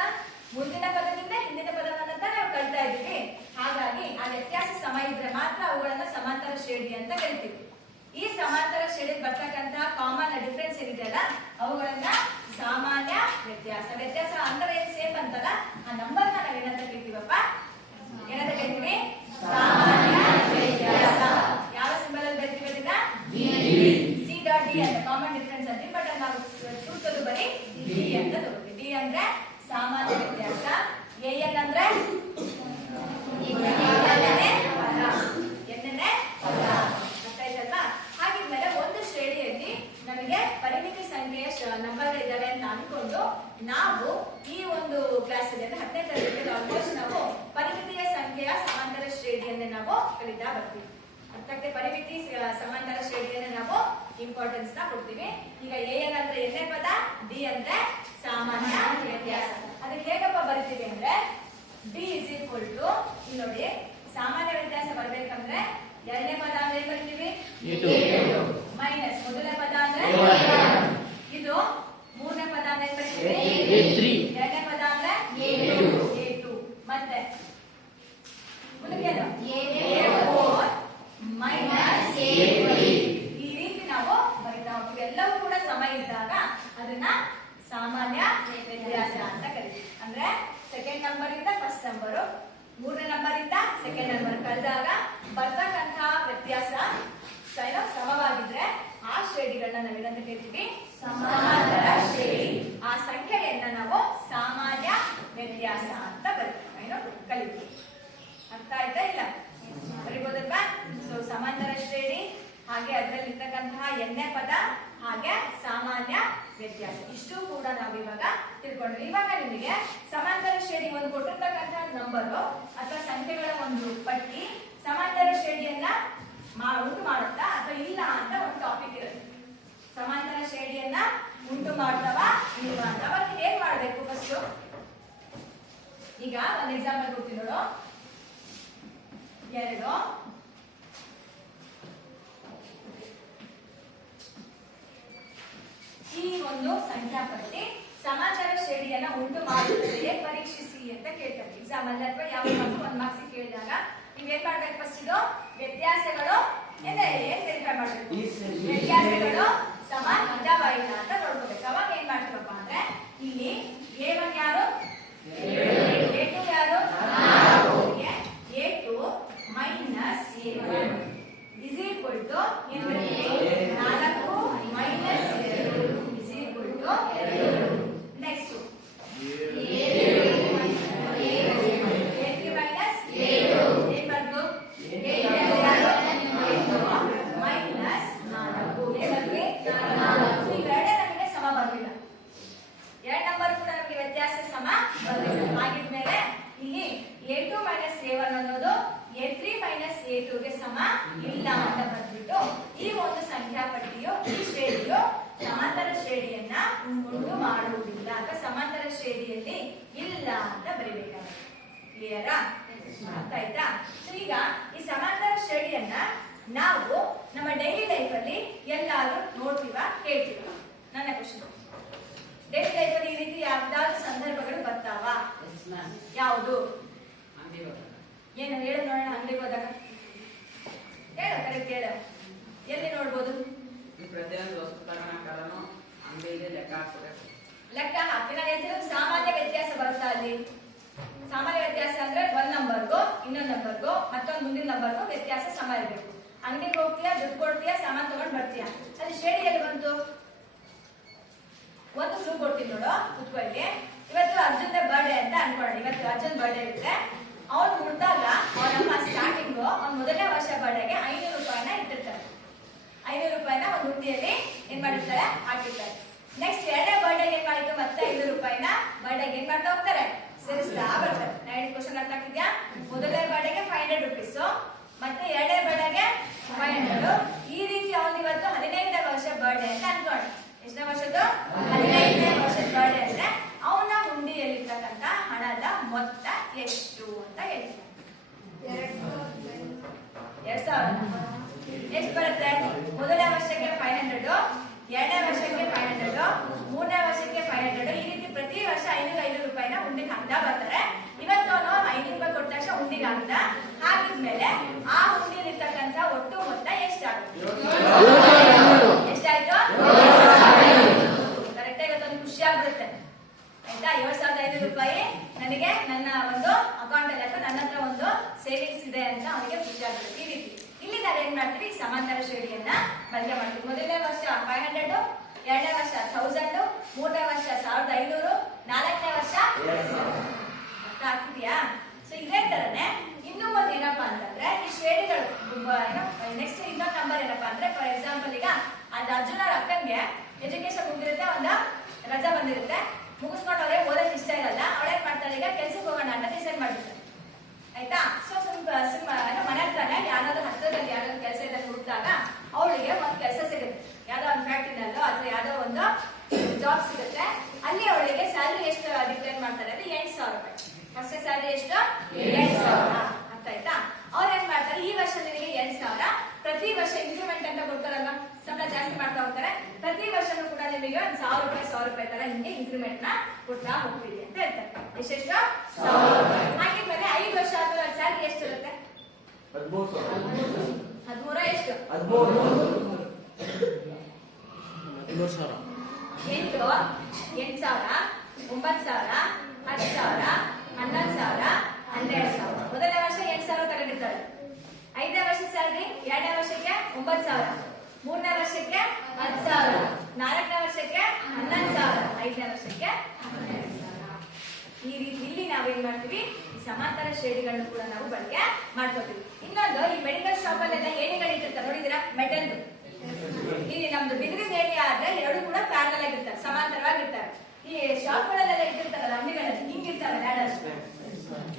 ಮುಂದಿನ ಪದದಿಂದ ಹಿಂದಿನ ಪದವನ್ನ ನಾವು ಕಳ್ತಾ ಇದ್ದೀವಿ. ಹಾಗಾಗಿ ಆ ವ್ಯತ್ಯಾಸ ಸಮ ಇದ್ರೆ ಮಾತ್ರ ಅವುಗಳನ್ನ ಸಮಾಂತರ ಶ್ರೇಣಿ ಅಂತ ಕರಿತೀವಿ. ಈ ಸಮಾಂತರ ಶ್ರೇಣಿಗೆ ಬರ್ತಕ್ಕಂತ ಕಾಮನ್ ಡಿಫರೆನ್ಸ್ ಏನಿದೆಯಲ್ಲ, ಅವುಗಳನ್ನ ಸಾಮಾನ್ಯ ವ್ಯತ್ಯಾಸ. ವ್ಯತ್ಯಾಸ ಅಂದ್ರೆ ಏನ್ ಸೇಮ್ ಅಂತಲ್ಲ, ಆ ನಂಬರ್ನ ನಾವೇನಂತ ಕರಿತೀವಪ್ಪ? ಏನಂತ ಕರಿತೀವಿ? ಸಾಮಾನ್ಯ ವ್ಯತ್ಯಾಸ. ಯಾವ ಸಿಂಬಲ್ ಅಲ್ಲಿ ಬರೀತೀವಿ ಅದನ್ನ? ಸಿ ಡಾಟ್ ಡಿ ಅಂತ ಕಾಮನ್ ಡಿಫರೆನ್ಸ್ ಅಂತೀವಿ. ಬಟ್ ನಾವು ಸೂಚಿಸೋದು ಬರೀ ಡಿ ಅಂತ ತಗೋತೀವಿ. ಡಿ ಅಂದ್ರೆ ಸಾಮಾನ್ಯ ವ್ಯತ್ಯಾಸ, an ಅಂದ್ರೆ nನೇ ಪದ. ಅರ್ಥ ಆಯ್ತಲ್ವಾ? ಹಾಗಿದ್ಮೇಲೆ ಒಂದು ಶ್ರೇಣಿಯಲ್ಲಿ ನಮಗೆ ಪರಿಮಿತಿ ಸಂಖ್ಯೆಯ ನಂಬರ್ಗಳಿದ್ದಾವೆ ಅಂತ ಅನ್ಕೊಂಡು ನಾವು ಈ ಒಂದು ಕ್ಲಾಸ್ ಅಲ್ಲಿ 10ನೇ ತರಗತಿಯಲ್ಲಿ ಆಲ್ಮೋಸ್ಟ್ ನಾವು ಪರಿಮಿತಿಯ ಸಂಖ್ಯೆಯ ಸಮಾಂತರ ಶ್ರೇಣಿಯನ್ನೇ ನಾವು ಕಲಿತಾ ಬರ್ತೀವಿ. ಅರ್ಥಕ್ಕೆ ಪರಿಮಿತಿ ಸಮಾಂತರ ಶ್ರೇಣಿಯನ್ನು ನಾವು ಇಂಪಾರ್ಟೆನ್ಸ್ ನ ಕೊಡ್ತೀವಿ. ಈಗ an ಅಂದ್ರೆ nನೇ ಪದ, d ಅಂದ್ರೆ ಸಾಮಾನ್ಯ ವ್ಯತ್ಯಾಸ. ಅದಕ್ಕೆ ಹೇಗಪ್ಪ ಬರಿತೀವಿ ಅಂದ್ರೆ d ಇಸ್ ಈಕ್ವಲ್ ಟು, ನೋಡಿ ಸಾಮಾನ್ಯ ವ್ಯತ್ಯಾಸ ಬರ್ಬೇಕಂದ್ರೆ ಎರಡನೇ ಪದ ಅಂದ್ರೆ ಏನ್ ಬರಿತೀವಿ? ಮೈನಸ್ ಮೊದಲನೇ ಪದ ಅಂದ್ರೆ ಇದು, ಮೂರನೇ ಪದ ಅಂದ್ರೆ ಏನ್ ಬರಿತೀವಿ? ಎರಡನೇ ಪದ ಅಂದ್ರೆ a2, ಮತ್ತೆ ಮುಂದಕ್ಕೇನು? a4 minus a3. ಈ ರೀತಿ ನಾವು ಬರಿತಾ ಹೋಗ್ತೀವಿ. ಎಲ್ಲವೂ ಕೂಡ ಸಮ ಇದ್ದಾಗ ಅದನ್ನ ಸಾಮಾನ್ಯ ವ್ಯತ್ಯಾಸ ಅಂತ ಕರಿತೀವಿ. ಅಂದ್ರೆ ಸೆಕೆಂಡ್ ನಂಬರ್ ಇಂದ ಫಸ್ಟ್ ನಂಬರ್, ಮೂರನೇ ನಂಬರ್ ಇಂದ ಸೆಕೆಂಡ್ ನಂಬರ್ ಕಳೆದಾಗ ಬರ್ತಕ್ಕಂತಹ ವ್ಯತ್ಯಾಸ ಸಮವಾಗಿದ್ರೆ ಆ ಶ್ರೇಣಿಗಳನ್ನ ನಾವೇನಂತ ಕರಿತೀವಿ? ಸಮಾಂತರ ಶ್ರೇಣಿ. ಆ ಸಂಖ್ಯೆಯನ್ನ ನಾವು ಸಾಮಾನ್ಯ ವ್ಯತ್ಯಾಸ ಅಂತ ಕಲಿತೀವಿ. ಅರ್ಥ ಆಯ್ತಾ? ಇಲ್ಲ ಬರಿಬೋದಲ್ವಾ? ಸೊ ಸಮಾಂತರ ಶ್ರೇಣಿ, ಹಾಗೆ ಅದರಲ್ಲಿ ಇರ್ತಕ್ಕಂತಹ nನೇ ಪದ, ಹಾಗೆ ಸಾಮಾನ್ಯ ವ್ಯತ್ಯಾಸ, ಇಷ್ಟು ಕೂಡ ನಾವು ಇವಾಗ ತಿಳ್ಕೊಂಡ್ವಿ. ಇವಾಗ ನಿಮಗೆ ಸಮಾಂತರ ಶ್ರೇಣಿ ಒಂದು ಕೊಟ್ಟಿರ್ತಕ್ಕಂತಹ ನಂಬರು ಅಥವಾ ಸಂಖ್ಯೆಗಳ ಒಂದು ಪಟ್ಟಿ ಸಮಾಂತರ ಶ್ರೇಣಿಯನ್ನ ಉಂಟು ಮಾಡುತ್ತಾ ಅಥವಾ ಇಲ್ಲ ಅಂತ ಒಂದು ಟಾಪಿಕ್ ಇರುತ್ತೆ. ಸಮಾಂತರ ಶ್ರೇಣಿಯನ್ನ ಉಂಟು ಮಾಡ್ತಾವ ಇಲ್ಲ ಅಂತ ಅವತ್ತು ಏನ್ ಮಾಡ್ಬೇಕು? ಫಸ್ಟ್ ಈಗ ಒಂದು ಎಕ್ಸಾಂಪಲ್ ಕೊಡ್ತೀನಿ ನೋಡು. 2 ಈ ಒಂದು ಸಂಖ್ಯಾ ಪಟ್ಟಿ ಸಮಾಂತರ ಶ್ರೇಣಿಯನ್ನ ಉಂಟು ಮಾಡುತ್ತದೆ, ಪರೀಕ್ಷಿಸಿ ಅಂತ ಕೇಳ್ತಾರೆ ಎಕ್ಸಾಮ್ ಅಲ್ಲಿ ಅಥವಾ ಯಾವ್ದಾದ್ರು ಒಂದು ಮಾರ್ಕ್ಸ್ ಕೇಳಿದಾಗ ನೀವೇನ್ ಮಾಡ್ಬೇಕು? ಫಸ್ಟ್ ಇದು ವ್ಯತ್ಯಾಸಗಳು ಏನ್ ವೆರಿಫೈ ಮಾಡ್ಬೇಕು. ವ್ಯತ್ಯಾಸಗಳು ಸಮ ಇದಾವ ಇಲ್ಲ ಅಂತ ನೋಡ್ಕೋಬೇಕು. ಅವಾಗ ಏನ್ ಮಾಡ್ತೀವಪ್ಪ ಅಂದ್ರೆ ಇಲ್ಲಿ a1 ಯಾರು? a2 ಯಾರು? a2 minus a1 is equal to 4 minus 2 is equal to 2. Next minus 4 ಕ್ಲಿಯರಾ? ಅರ್ಥ ಆಯ್ತಾ? ಸೊ ಈಗ ಈ ಸಮಾಂತರ ಶ್ರೇಣಿಯನ್ನ ನಾವು ನಮ್ಮ ಡೈಲಿ ಲೈಫ್ ಅಲ್ಲಿ ಎಲ್ಲಾದ್ರೂ ನೋಡ್ತೀವ, ಕೇಳ್ತೀವ? ನನ್ನ ಕ್ವಶನ್. ಡೈಲಿ ಲೈಫ್ ಅಲ್ಲಿ ಈ ರೀತಿ ಯಾವ್ದಾದ್ರು ಸಂದರ್ಭಗಳು ಬರ್ತಾವ? ಯಾವುದು? ಏನು ಹೇಳು ನೋಡೋಣ. ಅಂಗಡಿಗೆ ಹೋದಾಗ ಹೇಳು, ಕರೆಕ್ಟ್ ಹೇಳು. ಎಲ್ಲಿ ನೋಡ್ಬೋದು? ಪ್ರತಿಯೊಂದು ವಸ್ತು ತಗೋಣಕಾರನು ಅಂಗಡಿಗೆ ಲೆಕ್ಕ ಹಾಕ್ಬೇಕು. ಲೆಕ್ಕ ಹಾಕಿ ನಾನು ಹೇಳ್ತಿರೋದು ಸಾಮಾನ್ಯ ವ್ಯತ್ಯಾಸ ಬರುತ್ತಾ ಅಲ್ಲಿ? ಸಾಮಾನ್ಯ ವ್ಯತ್ಯಾಸ ಅಂದ್ರೆ ಒಂದ್ ನಂಬರ್ಗೂ ಇನ್ನೊಂದ್ ನಂಬರ್ಗೂ ಮತ್ತೊಂದು ಮುಂದಿನ ನಂಬರ್ಗೂ ವ್ಯತ್ಯಾಸ ಸಮ ಇರಬೇಕು. ಅಂಗಡಿಗೆ ಹೋಗ್ತೀಯಾ, ದುಡ್ಡು ಕೊಡ್ತೀಯಾ, ಸಾಮಾನು ತಗೊಂಡ್ ಬರ್ತೀಯಾ, ಅಲ್ಲಿ ಶ್ರೇಣಿ ಎಲ್ಲಿ ಬಂತು? ಒಂದು ಕ್ಲೂ ಕೊಡ್ತೀನಿ ನೋಡು, ಕುತ್ಕೊಳ್ಳಿ. ಇವತ್ತು ಅರ್ಜುನ್ ಬರ್ಡೇ ಅಂತ ಅನ್ಕೊಳ್ಳಿ. ಇವತ್ತು ಅರ್ಜುನ್ ಬರ್ಡೇ ಇರುತ್ತೆ. ಅವ್ನು ಹುಡ್ದಾಗ ಅವನಮ್ಮ ಸ್ಟಾರ್ಟಿಂಗು ಅವ್ನ ಮೊದಲನೇ ವರ್ಷ ಬರ್ಡೇಗೆ 500 ರೂಪಾಯಿನ ಇಟ್ಟಿರ್ತಾರೆ. 500 ರೂಪಾಯಿನ ಒಂದು ಹುಂಡಿಯಲ್ಲಿ ಏನ್ ಮಾಡಿರ್ತಾರೆ, ಹಾಕಿರ್ತಾರೆ. ನೆಕ್ಸ್ಟ್ ಎರಡನೇ ಬರ್ಡೇಗೆ ಏನ್ ಮಾಡಿತ್ತು, ಮತ್ತೆ 500 ರೂಪಾಯಿನ ಬರ್ಡೇಗೆ ಏನ್ ಮಾಡ್ತಾ ಹೋಗ್ತಾರೆ, ಸೇರಿಸ್ತಾ ಬರ್ತಾರೆ. ನಾ ಹೇಳಿದ ಕ್ವಶನ್ ಅರ್ಥ ಆಗ್ತಿದ್ಯಾ? ಮೊದಲನೇ ಬರ್ಡೇಗೆ 500 ರುಪೀಸ್, ಮತ್ತೆ ಎರಡನೇ ಬರ್ಡೇಗೆ 500. ಈ ರೀತಿ ಅವನು ಇವತ್ತು 15ನೇ ವರ್ಷ ಬರ್ಡೇ ಅಂತ ಅನ್ಕೊಂಡು, ಎಷ್ಟನೇ ವರ್ಷದ್ದು? 15ನೇ ವರ್ಷದ ಬರ್ಡೇ ಅಂದ್ರೆ ಅವನ ಹುಂಡಿಯಲ್ಲಿರ್ತಕ್ಕಂತ ಹಣದ ಮೊತ್ತ ಎಷ್ಟು ಅಂತ ಹೇಳ್ತಾರೆ. 2000. ಎಷ್ಟು ಬರುತ್ತೆ? ಮೊದಲನೇ ವರ್ಷಕ್ಕೆ 500, ಎರಡನೇ ವರ್ಷಕ್ಕೆ 500, ಮೂರನೇ ವರ್ಷಕ್ಕೆ 500. ಈ ರೀತಿ ಪ್ರತಿ ವರ್ಷ 500 ರೂಪಾಯಿನ ಹುಂಡಿಗೆ ಹಾಕ್ತಾ ಬರ್ತಾರೆ. ಇವತ್ತು ಅವನು 500 ರೂಪಾಯಿ ಕೊಟ್ಟ ತಕ್ಷಣ ಹುಂಡಿಗೆ ಹಾಕ್ದ. ಹಾಕಿದ್ಮೇಲೆ ಆ ಹುಂಡಿಯಲ್ಲಿರ್ತಕ್ಕಂತ ಒಟ್ಟು ಮೊತ್ತ ಎಷ್ಟಾಗುತ್ತೆ? ಎಷ್ಟಾಯ್ತು? ಕರೆಕ್ಟ್ ಆಗಿ ಇವತ್ತು ಖುಷಿ ಆಗ್ಬಿಡುತ್ತೆ ಆಯ್ತಾ? 7500 ರೂಪಾಯಿ ನನಗೆ ನನ್ನ ಒಂದು ಅಕೌಂಟ್ ಅಲ್ಲಿ ಅಥವಾ ನನ್ನ ಹತ್ರ ಒಂದು ಸೇವಿಂಗ್ಸ್ ಇದೆ ಅಂತ ಅವನಿಗೆ ಖುಷಿ ಆಗ್ಬಿಡುತ್ತೆ. ಈ ರೀತಿ ಇಲ್ಲಿ ನಾವೇನ್ ಮಾಡ್ತೀವಿ, ಸಮಾಂತರ ಶ್ರೇಣಿಯನ್ನ ಬಳಕೆ ಮಾಡ್ತೀವಿ. ಮೊದಲನೇ ವರ್ಷ 500, ಎರಡನೇ ವರ್ಷ 1000, ಮೂರನೇ ವರ್ಷ 1500, ನಾಲ್ಕನೇ ವರ್ಷ 2000. ಅರ್ಥ ಆಗ್ತಿದ್ಯಾ? ಸೊ ಇದೇ ತರನೇ ಇನ್ನೂ ಒಂದು ಏನಪ್ಪಾ ಅಂತಂದ್ರೆ ಈ ಶ್ರೇಣಿಗಳು ನೆಕ್ಸ್ಟ್ ಇನ್ನೊಂದು ನಂಬರ್ ಏನಪ್ಪಾ ಅಂದ್ರೆ, ಫಾರ್ ಎಕ್ಸಾಂಪಲ್ ಈಗ ಅದು ಅರ್ಜುನ ಅವ್ರ ಅಕ್ಕನ್ಗೆ ಎಜುಕೇಶನ್ ಮುಗಿದಿರುತ್ತೆ, ಒಂದು ರಜಾ ಬಂದಿರುತ್ತೆ, ಮುಗಿಸ್ಕೊಂಡು ಅವರೇ ಓದಕ್ಕೆ ಇಷ್ಟ ಇರಲ್ಲ. ಅವಳೇನ್ ಮಾಡ್ತಾಳೆ, ಈಗ ಕೆಲ್ಸಕ್ಕೆ ಹೋಗೋಣ ಅಂತ ಡಿಸೈಡ್ ಮಾಡಿರ್ತಾರೆ ಆಯ್ತಾ? ಸೊ ಮನೆ ಹತ್ರನೇ ಯಾವ್ದಾದ್ರು ಹತ್ರದಲ್ಲಿ ಯಾವ್ದಾದ್ರು ಕೆಲಸ ಇದ್ದಾಗ ಹುಡುಕ್ದಾಗ ಅವಳಿಗೆ ಒಂದು ಕೆಲಸ ಸಿಗುತ್ತೆ, ಯಾವ್ದೋ ಒಂದು ಫ್ಯಾಕ್ಟ್ರಿನಲ್ಲೋ ಅಥವಾ ಯಾವ್ದೋ ಒಂದು ಜಾಬ್ ಸಿಗುತ್ತೆ. ಅಲ್ಲಿ ಅವಳಿಗೆ ಸ್ಯಾಲರಿ ಎಷ್ಟು ಡಿಕ್ಲೇರ್ ಮಾಡ್ತಾರೆ ಅಂದ್ರೆ 8000 ರೂಪಾಯಿ. ಫಸ್ಟ್ ಸ್ಯಾಲರಿ ಎಷ್ಟು? 8000. ಅರ್ಥ ಆಯ್ತಾ? ಅವ್ರು ಏನ್ ಮಾಡ್ತಾರೆ, ಈ ವರ್ಷ ನಿಮಗೆ 8000, ಪ್ರತಿ ವರ್ಷ ಇನ್ಕ್ರಿಮೆಂಟ್ ಅಂತ ಕೊಡ್ತಾರಲ್ಲ, ಸಂಬಳ ಜಾಸ್ತಿ ಮಾಡ್ತಾ ಹೋಗ್ತಾರೆ. ಪ್ರತಿ ವರ್ಷನೂ ಕೂಡ ನಿಮಗೆ ಒಂದು 1000 ರೂಪಾಯಿ ತರ ನಿಮಗೆ ಇನ್ಕ್ರಿಮೆಂಟ್ ನ ಕೊಡ್ತಾ ಹೋಗ್ತೀವಿ ಅಂತ ಹೇಳ್ತಾರೆ. ಎಷ್ಟೆಷ್ಟು? 1000 ರೂಪಾಯಿ. ಹಾಕಿದ್ಮೇಲೆ 5 ವರ್ಷ ಆದ್ಮೇಲೆ ಸ್ಯಾಲರಿ ಎಷ್ಟಿರುತ್ತೆ? 13 ಎಷ್ಟು? 13,000. 8, 8000, 9000, 10,000, 11,000, 12,000. ಮೊದಲನೇ ವರ್ಷ 8000 ತಗೊಂಡಿರ್ತಾರೆ. 5ನೇ ವರ್ಷ ಸ್ಯಾಲರಿ, ಎರಡನೇ ವರ್ಷಕ್ಕೆ 9000, ಮೂರನೇ ವರ್ಷಕ್ಕೆ 10,000, ನಾಲ್ಕನೇ ವರ್ಷಕ್ಕೆ 11,000, 5ನೇ ವರ್ಷಕ್ಕೆ 12,000. ಈ ರೀತಿ ಇಲ್ಲಿ ನಾವೇನ್ ಮಾಡ್ತೀವಿ, ಈ ಸಮಾಂತರ ಶ್ರೇಣಿಗಳನ್ನು ಕೂಡ ನಾವು ಬಳಕೆ ಮಾಡ್ಕೊತೀವಿ. ಇನ್ನೊಂದು, ಈ ಮೆಡಿಕಲ್ ಶಾಪ್ ಅಲ್ಲೆಲ್ಲ ಏಣಿಗಳು ಇಟ್ಟಿರ್ತಾರೆ, ನೋಡಿದಿರಾ? ಮೆಟಲ್ದು. ಇಲ್ಲಿ ನಮ್ದು ಬಿದಿರಿನ ಏಣಿ ಆದ್ರೆ ಎರಡು ಕೂಡ ಪ್ಯಾರಲ್ ಆಗಿರ್ತಾರೆ, ಸಮಾಂತರವಾಗಿರ್ತಾರೆ. ಈ ಶಾಪ್ ಗಳಲ್ಲೆಲ್ಲ ಇಟ್ಟಿರ್ತಾರಲ್ಲ, ಅಂಗಡಿಗಳಲ್ಲಿ ಹಿಂಗಿರ್ತಾರೆ ಲ್ಯಾಡರ್ಸ್.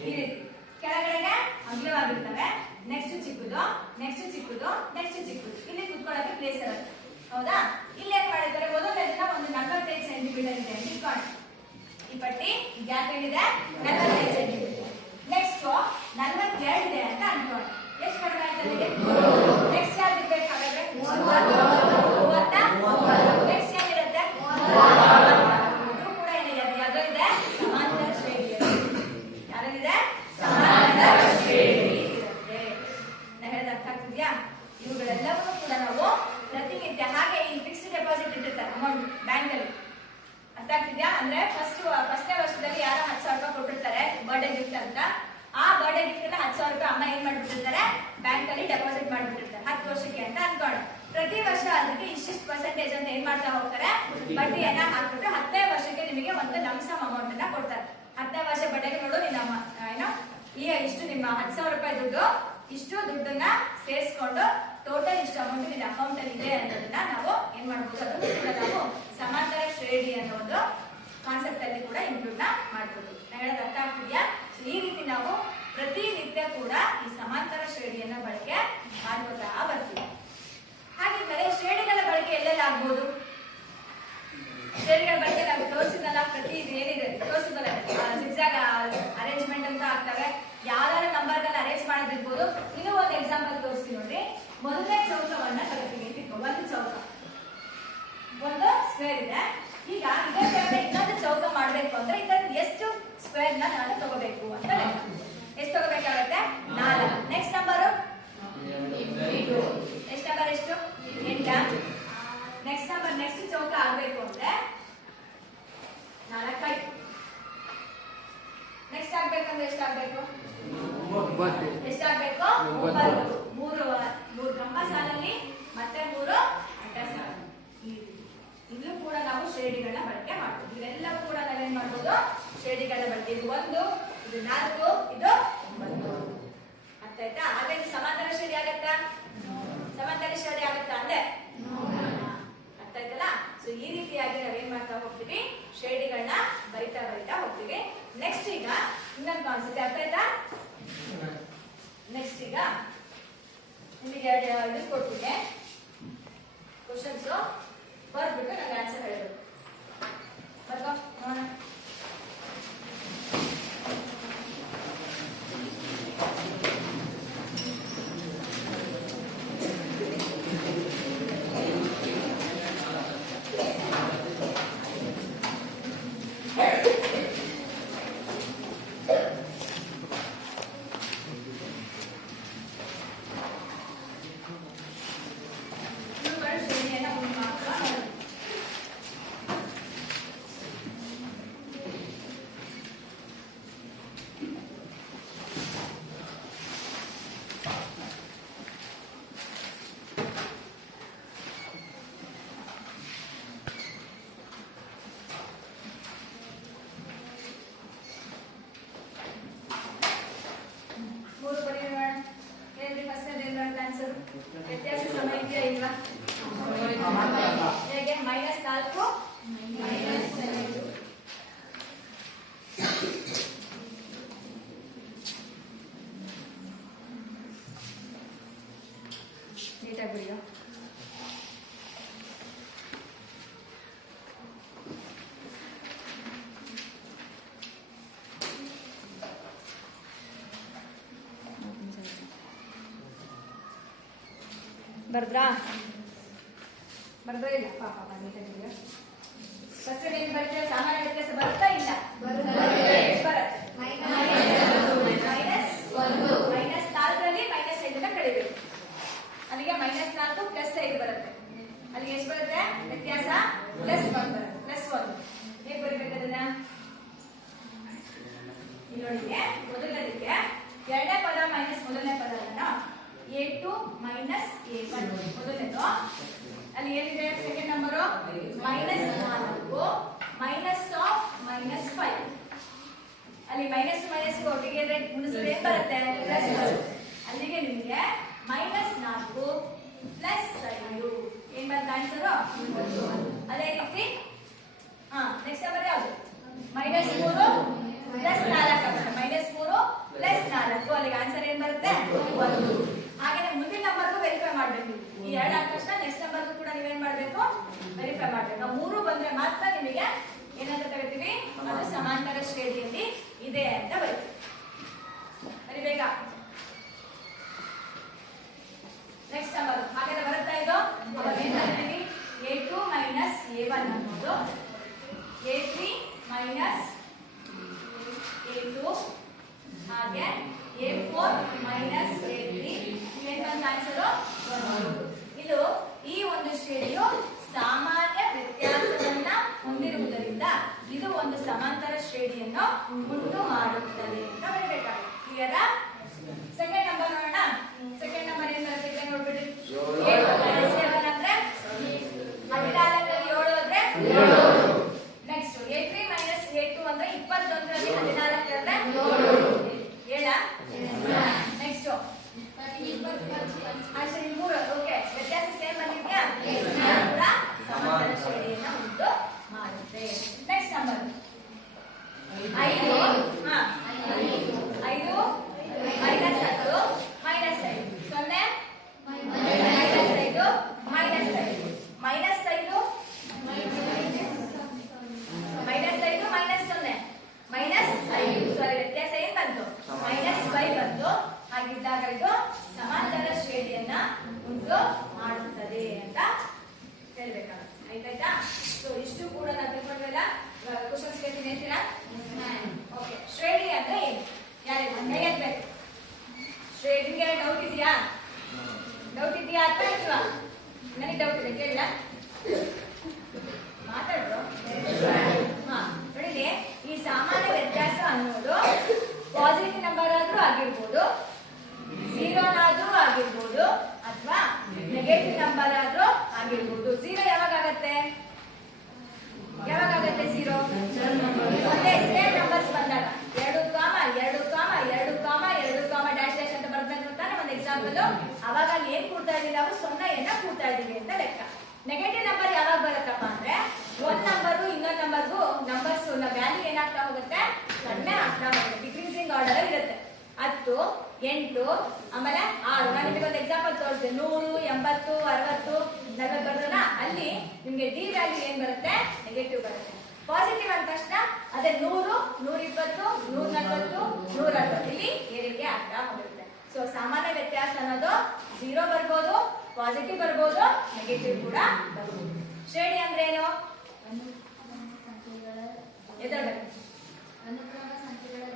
ಈ ರೀತಿ ಕೆಳಗಡೆಗೆ ಅಗಲವಾಗಿರ್ತವೆ, ನೆಕ್ಸ್ಟ್ ಚಿಕ್ಕದು, ನೆಕ್ಸ್ಟ್ ಚಿಕ್ಕದು, ನೆಕ್ಸ್ಟ್ ಚಿಕ್ಕದು. ಇಲ್ಲಿ ಕುತ್ಕೊಳ್ಳೋಕೆ ಪ್ಲೇಸ್ ಇರುತ್ತೆ, ಹೌದಾ? ಇಲ್ಲಿ ಏನ್ ಮಾಡಿದ್ದಾರೆ, ಮೊದಲನೇ ದಿನ ಒಂದು 45 ಸೆಂಟಿಮೀಟರ್ ಇದೆ ಅಂತ ಇಟ್ಕೊಂಡು, ಈ ಪಟ್ಟಿ ಗ್ಯಾಪ್ ಏನಿದೆ 45 ಸೆಂಟಿಮೀಟರ್. ನೆಕ್ಸ್ಟ್ 42 ಇದೆ ಅಂತ ಅನ್ಕೊಂಡು, ಎಷ್ಟು ಕಡಿಮೆ ಆಯ್ತದೆ? ನೆಕ್ಸ್ಟ್ ಯಾವ್ದು ಇರ್ಬೇಕು ಹಾಗಾದ್ರೆ? 30. ನೆಕ್ಸ್ಟ್ ಏನಿರುತ್ತೆ? ಇದು ಕೂಡ ಏನಿದೆ, ಯಾವ್ದು ಇದೆ? ಸಮಾಂತರ ಶ್ರೇಣಿ. ಯಾವ್ದಿದೆ? ಸಮಾಂತರ ಶ್ರೇಣಿ ಇರುತ್ತೆ. ನಾ ಹೇಳೋದು ಅರ್ಥ ಆಗ್ತಿದ್ಯಾ? ಇವುಗಳೆಲ್ಲವೂ ಕೂಡ ನಾವು ಪ್ರತಿನಿತ್ಯ, ಹಾಗೆ ಈ ಫಿಕ್ಸ್ಡ್ ಡೆಪಾಸಿಟ್ ಇಟ್ಟಿರ್ತಾರೆ ಅಮೌಂಟ್ ಬ್ಯಾಂಕ್ ಅಲ್ಲಿ. ಅರ್ಥ ಆಗ್ತಿದ್ಯಾ? ಅಂದ್ರೆ ಫಸ್ಟ್ನೇ ವರ್ಷದಲ್ಲಿ ಯಾರೋ 10,000 ರೂಪಾಯಿ ಕೊಟ್ಟಿರ್ತಾರೆ ಬರ್ಡೇ ಗಿಫ್ಟ್ ಅಂತ. ಆ ಬರ್ಡೇ ಗಿಫ್ಟ್ ನ 10,000 ರೂಪಾಯಿ ಅಮ್ಮ ಏನ್ ಮಾಡ್ಬಿಟ್ಟಿರ್ತಾರೆ, ಬ್ಯಾಂಕ್ ಅಲ್ಲಿ ಡೆಪಾಸಿಟ್ ಮಾಡ್ಬಿಟ್ಟಿರ್ತಾರೆ 10 ವರ್ಷಕ್ಕೆ ಅಂತ ಅನ್ಕೊಂಡು. ಪ್ರತಿ ವರ್ಷ ಅದಕ್ಕೆ ಇಷ್ಟಿಷ್ಟು ಪರ್ಸೆಂಟೇಜ್ ಅಂತ ಏನ್ ಮಾಡ್ತಾ ಹೋಗ್ತಾರೆ, ಬಡ್ಡಿಯನ್ನ ಹಾಕ್ಬಿಟ್ಟು 10ನೇ ವರ್ಷಕ್ಕೆ ನಿಮಗೆ ಒಂದು ಲಂಸಮ್ ಅಮೌಂಟ್ ಅನ್ನ ಕೊಡ್ತಾರೆ. 10ನೇ ವರ್ಷ ಬಡ್ಡಿಗೆ ನೋಡು, ನಿಮ್ಮ ಏನೋ ಈಗ ಇಷ್ಟು ನಿಮ್ಮ 10,000 ರೂಪಾಯಿ ದುಡ್ಡು, ಇಷ್ಟು ದುಡ್ಡನ್ನ ಸೇರಿಸ್ಕೊಂಡು ಟೋಟಲ್ ಇಷ್ಟು ಅಮೌಂಟ್ ನಿನ್ನ ಅಕೌಂಟ್ ಅಲ್ಲಿ ಇದೆ ಅನ್ನೋದನ್ನ ನಾವು ಏನ್ ಮಾಡ್ಬೋದು, ಅದನ್ನು ಕೂಡ ನಾವು ಸಮಾಂತರ ಶ್ರೇಣಿ ಅನ್ನೋ ಒಂದು ಕಾನ್ಸೆಪ್ಟ್ ಅಲ್ಲಿ ಕೂಡ ಇನ್ಕ್ಲೂಡ್ ಮಾಡ್ಬೋದು. ನಾ ಹೇಳೋದು ಅರ್ಥ ಆಗ್ತಿದ್ಯಾ? ಈ ರೀತಿ ನಾವು ಪ್ರತಿನಿತ್ಯ ಕೂಡ ಈ ಸಮಾಂತರ ಶ್ರೇಣಿಯನ್ನ ಬಳಕೆ ಮಾಡ್ಕೋತಾ ಬರ್ತೀವಿ. ಹಾಗಿದ್ಮೇಲೆ ಶ್ರೇಣಿಗಳ ಬಳಕೆ ಎಲ್ಲೆಲ್ಲ ಆಗ್ಬೋದು? ಶ್ರೇಣಿಗಳ ಬಳಕೆ ನಾವು ತೋರಿಸಿದಲ್ಲ, ಪ್ರತಿ ಇದು ಏನಿದೆ ತೋರಿಸಿದಲ್ಲ, ಜಿಗ್ಜಾಗ್ ಅರೇಂಜ್ಮೆಂಟ್ ಅಂತ ಆಗ್ತವೆ, ಬರ್ದಿರ್ಬೋದು. ಇನ್ನೂ ಒಂದು ಎಕ್ಸಾಂಪಲ್ ತೋರಿಸ್ತೀನಿ ನೋಡ್ರಿ. ಮೊದಲನೇ ಚೌಕವನ್ನ ತಗೋತೀವಿ. ಒಂದು ಚೌಕ, ಒಂದು ಸ್ಕ್ವೇರ್ ಇದೆ. ಈಗ ಇದೇ ತರ ಇನ್ನೊಂದು ಚೌಕ ಮಾಡ್ಬೇಕು ಅಂದ್ರೆ ಇದರಲ್ಲಿ ಎಷ್ಟು ಸ್ಕ್ವೇರ್ ನ ನಾನು ತಗೋಬೇಕು ಅಂತ ಲೆಕ್ಕ. ಎಷ್ಟು ತಗೋಬೇಕಾಗತ್ತೆ? 4. ನೆಕ್ಸ್ಟ್ ನಂಬರ್ ಎಷ್ಟು? ನಂಬರ್ ಎಷ್ಟು? 8. ನೆಕ್ಸ್ಟ್ ನಂಬರ್ ನೆಕ್ಸ್ಟ್ ಚೌಕ ಆಗ್ಬೇಕು ಅಂದ್ರೆ 4 ಆಯ್ತು. ನೆಕ್ಸ್ಟ್ ಆಗ್ಬೇಕಂದ್ರೆ ಎಷ್ಟು ಆಗ್ಬೇಕು? ಎಷ್ಟು ಆಗ್ಬೇಕು? 9. ಮೂರು ಕಂಬ ಸಾಲಲ್ಲಿ ಮತ್ತೆ 3 ಅಡ್ಡ ಸಾಲಲ್ಲಿ. ಇಲ್ಲೂ ಕೂಡ ನಾವು ಶ್ರೇಣಿಗಳನ್ನ ಬಳಕೆ ಮಾಡ್ಬೋದು. ಇವೆಲ್ಲವೂ ಕೂಡ ನಾವೇನ್ ಮಾಡ್ಬೋದು? ಶ್ರೇಣಿಗಳನ್ನ ಬಳಕೆ. ಇದು 1, ಇದು 4, ಇದು 9. ಅರ್ಥ ಆಯ್ತಾ? ಹಾಗಾದ್ರೆ ಸಮಾಂತರ ಶ್ರೇಣಿ ಆಗತ್ತಾ? ಸಮಾಂತರ ಶ್ರೇಣಿ ಆಗತ್ತಾ ಅಂದ್ರೆ ಅರ್ಥ ಆಯ್ತಲ್ಲ? ಸೊ ಈ ರೀತಿಯಾಗಿ ನಾವೇನ್ ಮಾಡ್ತಾ ಹೋಗ್ತೀವಿ? ಶ್ರೇಣಿಗಳನ್ನ ಬರಿತಾ ಹೋಗ್ತೀವಿ. ನೆಕ್ಸ್ಟ್ ಈಗ ಇನ್ನೊಂದು ಕಾನ್ಸೆಪ್ಟ್ ಅರ್ಥ ಆಯ್ತಾ? ನೆಕ್ಸ್ಟ್ ಈಗ ನಿಮಗೆ ಎರಡು ಕೊಡ್ತೀನಿ ಕ್ವಶನ್ಸ್, ಬರ್ಬಿಟ್ಟು ನನಗೆ ಆನ್ಸರ್ ಹೇಳಬೇಕು. ಬರ್ಕೋ ನೋಡೋಣ. ವ್ಯತ್ಯಾಸ ಸಮ ಇದೆಯಾ ಇಲ್ವಾ? ಹೇಗೆ? -4 -5. ನೀಟಾಗಿ ಬಿಡಿಯೋ. ಬರ್ದ್ರಾ? ಬರ್ದ್ರಾ ಇಲ್ಲ? ಪಾಪ ನೀಟಾಗಿ ಫಸ್ಟ್ ಏನು ಬರ್ತದೆ? ಸಾಮಾನ್ಯ ವ್ಯತ್ಯಾಸ ಬರುತ್ತಾ ಇಲ್ಲ? ಬರುತ್ತೆ. -4ರಲ್ಲಿ -5 ಕಡಿಬೇಕು. ಅಲ್ಲಿಗೆ -4 +5 ಬರುತ್ತೆ. ಅಲ್ಲಿಗೆ ಎಷ್ಟು ಬರುತ್ತೆ ವ್ಯತ್ಯಾಸ? +1 ಬರುತ್ತೆ. +1 ಹೇಗೆ ಬರೀಬೇಕು ಅದನ್ನ? ಇಲ್ಲಿ ನೋಡಿ, ಮೊದಲನೇದಕ್ಕೆ ಎರಡನೇ ಪದ ಮೈನಸ್ ಮೊದಲನೇ ಪದವನ್ನು A2 - A1 ಮೊದಲನೇದು. ಅಲ್ಲಿ ಏನಿದೆ? Second number -4 -5. ಅಲ್ಲಿ ಮೈನಸ್ ಮೈನಸ್ ಒಟ್ಟಿಗೆ ಗುಣಿಸಿದ್ರೆ ಏನ್ ಬರುತ್ತೆ? ಪ್ಲಸ್ ಬರುತ್ತೆ. ಅಲ್ಲಿಗೆ ನಿಮಗೆ -4 +5 ಏನ್ ಬಂತ ಆನ್ಸರ್? ಅದೇ ರೀತಿ ನೆಕ್ಸ್ಟ್ ನಂಬರ್ ಯಾವುದು? -3 +4 ಅಲ್ಲಿಗೆ ಆನ್ಸರ್ ಏನ್ ಬರುತ್ತೆ? 1. ಹಾಗೆ ಮುಂದಿನ ನಂಬರ್ಗೂ ವೆರಿಫೈ ಮಾಡ್ಬೇಕು. ಈ 2 ಆದ ತಕ್ಷಣ ನೆಕ್ಸ್ಟ್ ನಂಬರ್ಗೂ ಕೂಡ ನೀವೇನ್ ಮಾಡ್ಬೇಕು? ವೆರಿಫೈ ಮಾಡ್ಬೇಕು. 3 ಬಂದ್ರೆ ಮಾತ್ರ ನಿಮಗೆ ಏನಂತ ತಗೋತೀವಿ? ಅದು ಸಮಾಂತರ ಶ್ರೇಣಿಯಲ್ಲಿ ಇದೆ ಅಂತ ಬರೀತೀವಿ. ಬರಿಬೇಕಾ? ನೆಕ್ಸ್ಟ್ ನಂಬರ್ ಹಾಗಾದ್ರೆ ಬರುತ್ತಾ ಇದು? ಅವಾಗ ಏನ್ ಮಾಡ್ತೀವಿ? A2 - A1 ಅನ್ನೋದು A3 - A2 ಹಾಗೆ A4 - A3 ಇವೇನ್ ಬಂತ ಆನ್ಸರ್? 1. ಇದು ಈ ಒಂದು ಶ್ರೇಣಿಯು ಸಾಮಾನ್ಯ ವ್ಯತ್ಯಾಸವನ್ನ ಹೊಂದಿರುವುದರಿಂದ ಇದು ಒಂದು ಸಮಾಂತರ ಶ್ರೇಣಿಯನ್ನು ಉಂಟು ಮಾಡುತ್ತದೆ ಅಂತ ಬರಬೇಕಾಗುತ್ತೆ. ಕ್ಲಿಯರಾ? ಸೆಕೆಂಡ್ ನಂಬರ್ ನೋಡೋಣ. ಸೆಕೆಂಡ್ ನಂಬರ್ ಏನ್ ಬರುತ್ತೆ ನೋಡ್ಬಿಡಿ. 7 - 7 ಅಂದ್ರೆ 14ರಲ್ಲಿ 7 ಅಂದ್ರೆ 7. ನೆಕ್ಸ್ಟ್ A3 - A2 ಅಂದ್ರೆ 21ರಲ್ಲಿ 14 ಅಂದ್ರೆ 7. Next answer 3. ಓಕೆ, ವ್ಯತ್ಯಾಸ ಸೇಮ್ ಬಂದಿದ್ಯಾ? ಕೂಡ ಸಮಾಂತರ ಶ್ರೇಣಿಯನ್ನ ಉಂಟು ಮಾಡುತ್ತೆ. ನೆಕ್ಸ್ಟ್ ನಂಬರ್ 5 ಆಗಿರ್ಬೋದು, ಝೀರೋನಾದ್ರೂ ಆಗಿರ್ಬೋದು, ಅಥವಾ ನೆಗೆಟಿವ್ ನಂಬರ್ ಆದ್ರೂ ಆಗಿರ್ಬೋದು. ಝೀರೋ ಯಾವಾಗ ಆಗತ್ತೆ? ಝೀರೋ ಒಂದೇ ಸೇಮ್ ನಂಬರ್ಸ್ ಬಂದಾಗ 2, 2, 2, 2, ಡ್ಯಾಶ್ ಡ್ಯಾಶ್ ಅಂತ ಬರ್ಬೇಕು ತಾನೆ ಒಂದು ಎಕ್ಸಾಂಪಲ್. ಅವಾಗ ಅಲ್ಲಿ ಏನ್ ಕೂಡ್ತಾ ಇದೀವಿ ನಾವು? 0 ಕೂಡ್ತಾ ಇದೀವಿ ಅಂತ ಲೆಕ್ಕ. ನೆಗೆಟಿವ್ ನಂಬರ್ ಯಾವಾಗ ಬರುತ್ತಪ್ಪ ಅಂದ್ರೆ ಒಂದ್ ನಂಬರು ಇನ್ನೊಂದ್ ನಂಬರ್ಗೂ ನಂಬರ್ಸ್ ವ್ಯಾಲ್ಯೂ ಏನಾಗ್ತಾ ಹೋಗುತ್ತೆ? ಕಡಿಮೆ ಆಗ್ತಾ ಹೋಗುತ್ತೆ. ಡಿಕ್ರೀಸಿಂಗ್ ಆರ್ಡರ್ ಇರುತ್ತೆ. 10, 8, ಆಮೇಲೆ 6. ನಾನು ನಿಮಗೆ ಒಂದು ಎಕ್ಸಾಂಪಲ್ ತೋರಿಸಿದೆ. 100, 80, 60, 40 ಬರೋಣ. ಅಲ್ಲಿ ನಿಮ್ಗೆ ಡಿ ವ್ಯಾಲ್ಯೂ ಏನ್ ಬರುತ್ತೆ? ನೆಗೆಟಿವ್ ಬರುತ್ತೆ. ಪಾಸಿಟಿವ್ ಅಂದ ತಕ್ಷಣ ಅದೇ 100, 120, 140, 160 ಇಲ್ಲಿ ಏರಿಕೆ ಆಗ್ತಾ ಹೋಗುತ್ತೆ. ಸೊ ಸಾಮಾನ್ಯ ವ್ಯತ್ಯಾಸ ಅನ್ನೋದು 0 ಬರ್ಬೋದು, ಪಾಸಿಟಿವ್ ಬರ್ಬೋದು, ನೆಗೆಟಿವ್ ಕೂಡ ಬರ್ಬೋದು. ಶ್ರೇಣಿ ಅಂದ್ರೆ ಏನು?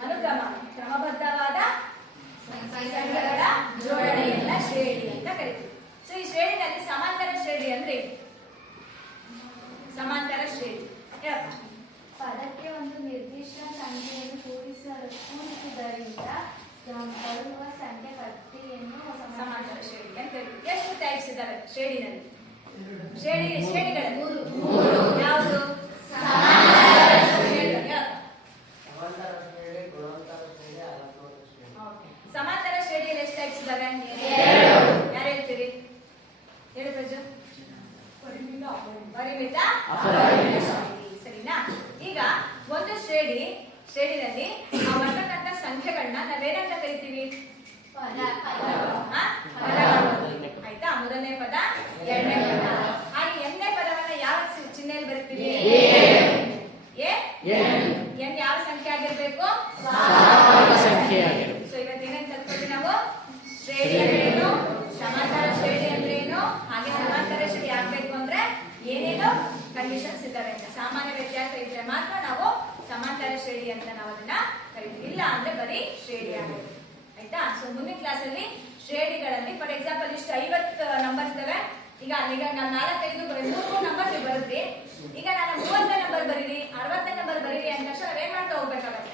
ಅನುಕ್ರಮ, ಕ್ರಮಬದ್ಧವಾದ ಸಂಖ್ಯೆಗಳ ಜೋಡಣೆಯನ್ನ ಶ್ರೇಣಿ ಅಂತ ಕರಿತೀವಿ. ಸೊ ಈ ಶ್ರೇಣಿನಲ್ಲಿ ಸಮಾಂತರ ಶ್ರೇಣಿ ಅಂದ್ರೆ ಸಮಾಂತರ ಶ್ರೇಣಿ ಪದಕ್ಕೆ ಒಂದು ನಿರ್ದಿಷ್ಟ ಸಂಖ್ಯೆಯನ್ನು ಕೂಡಿಸುವುದರಿಂದ ಬರುವ ಸಂಖ್ಯೆ ಪಟ್ಟಿಯನ್ನು ಸಮಾಂತರ ಶ್ರೇಣಿ ಅಂತ ಕರಿತೀವಿ. ಎಷ್ಟು ಟೈಪ್ಸ್ ಇದಾವೆ ಶ್ರೇಣಿನಲ್ಲಿ? ಶ್ರೇಣಿಗಳು 3. ಯಾವುದು? ಸಮಾಂತರ ಶ್ರೇಣಿಯಲ್ಲಿ ಎಷ್ಟು ಟೈಪ್ಸ್ ಇದಾವೆ? ಯಾರು ಹೇಳ್ತೀರಿ? ಹೇಳಿ ಪ್ರಜು. ಪರಿಮಿತ, ಸರಿನಾ? ಈಗ ಒಂದು ಶ್ರೇಣಿನಲ್ಲಿ ಬರ್ತಕ್ಕಂಥ ಸಂಖ್ಯೆಗಳನ್ನ ನಾವೇನಂತ ಕರಿತೀವಿ? ಆಯ್ತಾ? ಮೊದಲನೇ ಪದ, ಎರಡನೇ ಪದ. ಹಾಗೆ ಎನ್ನೇ ಪದವನ್ನ ಯಾವ ಚಿಹ್ನೆಯಲ್ಲಿ ಬರೀತೀವಿ? ಎನ್ ಯಾವ ಸಂಖ್ಯೆ ಆಗಿರ್ಬೇಕು? ಸೊ ಇವತ್ತು ಏನೇನ್ ಕಲ್ತ್ಕೊಂಡ್ವಿ ನಾವು? ಶ್ರೇಣಿ ಅಂದ್ರೇನು, ಸಮಾಂತರ ಶ್ರೇಣಿ ಅಂದ್ರೇನು, ಹಾಗೆ ಸಮಾಂತರ ಶ್ರೇಣಿ ಆಗ್ಬೇಕು ಅಂದ್ರೆ ಏನೇನು ಕಂಡೀಷನ್ಸ್ ಇದ್ದಾವೆ ಅಂತ. ಸಾಮಾನ್ಯ ವ್ಯತ್ಯಾಸ ಇದ್ರೆ ಮಾತ್ರ ನಾವು ಸಮಾಂತರ ಶ್ರೇಣಿ ಅಂತ ನಾವು ಅದನ್ನ ಕರಿತೀವಿ. ಇಲ್ಲ ಅಂದ್ರೆ ಬರೀ ಶ್ರೇಣಿ ಆಗುತ್ತೆ. ಆಯ್ತಾ? ಸೊ ಮುಂದಿನ ಕ್ಲಾಸ್ ಅಲ್ಲಿ ಶ್ರೇಣಿಗಳಲ್ಲಿ ಫಾರ್ ಎಕ್ಸಾಂಪಲ್ ಇಷ್ಟು 50 ನಂಬರ್ ಇದಾವೆ. ಈಗ ನಾನು 4, 5, 3 ನಂಬರ್ ನೀವು ಬರುತ್ತೆ. ಈಗ ನಾನು 30ನೇ ನಂಬರ್ ಬರೀರಿ, 60ನೇ ನಂಬರ್ ಬರೀರಿ ಅಂದ ತಕ್ಷಣ ನಾವೇನ್ ಮಾಡ್ತಾ ಹೋಗ್ಬೇಕಾಗತ್ತೆ?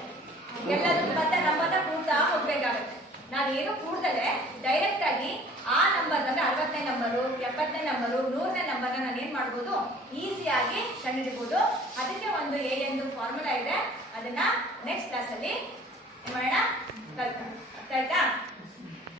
ಎಲ್ಲದಕ್ಕೂ ಮತ್ತೆ ನಂಬರ್ನ ಕೂಡ್ತಾ ಹೋಗ್ಬೇಕಾಗತ್ತೆ. ನಾವೇನು ಕೂಡ್ದಲೆ ಡೈರೆಕ್ಟ್ ಆಗಿ ಆ ನಂಬರ್ ಅಂದ್ರೆ 60ನೇ ನಂಬರು, 70ನೇ ನಂಬರು, 100ನೇ ನಂಬರ್ನ ನಾನು ಏನ್ ಮಾಡ್ಬೋದು? ಈಸಿಯಾಗಿ ಕಂಡುಹಿಡಿಬಹುದು. ಅದಕ್ಕೆ ಒಂದು ಎ ಎಂದು ಫಾರ್ಮುಲಾ ಇದೆ. ಅದನ್ನ ನೆಕ್ಸ್ಟ್ ಕ್ಲಾಸ್ ಅಲ್ಲಿ ಮಾಡೋಣ. ಕಲ್ತ ಆಯ್ತಾ?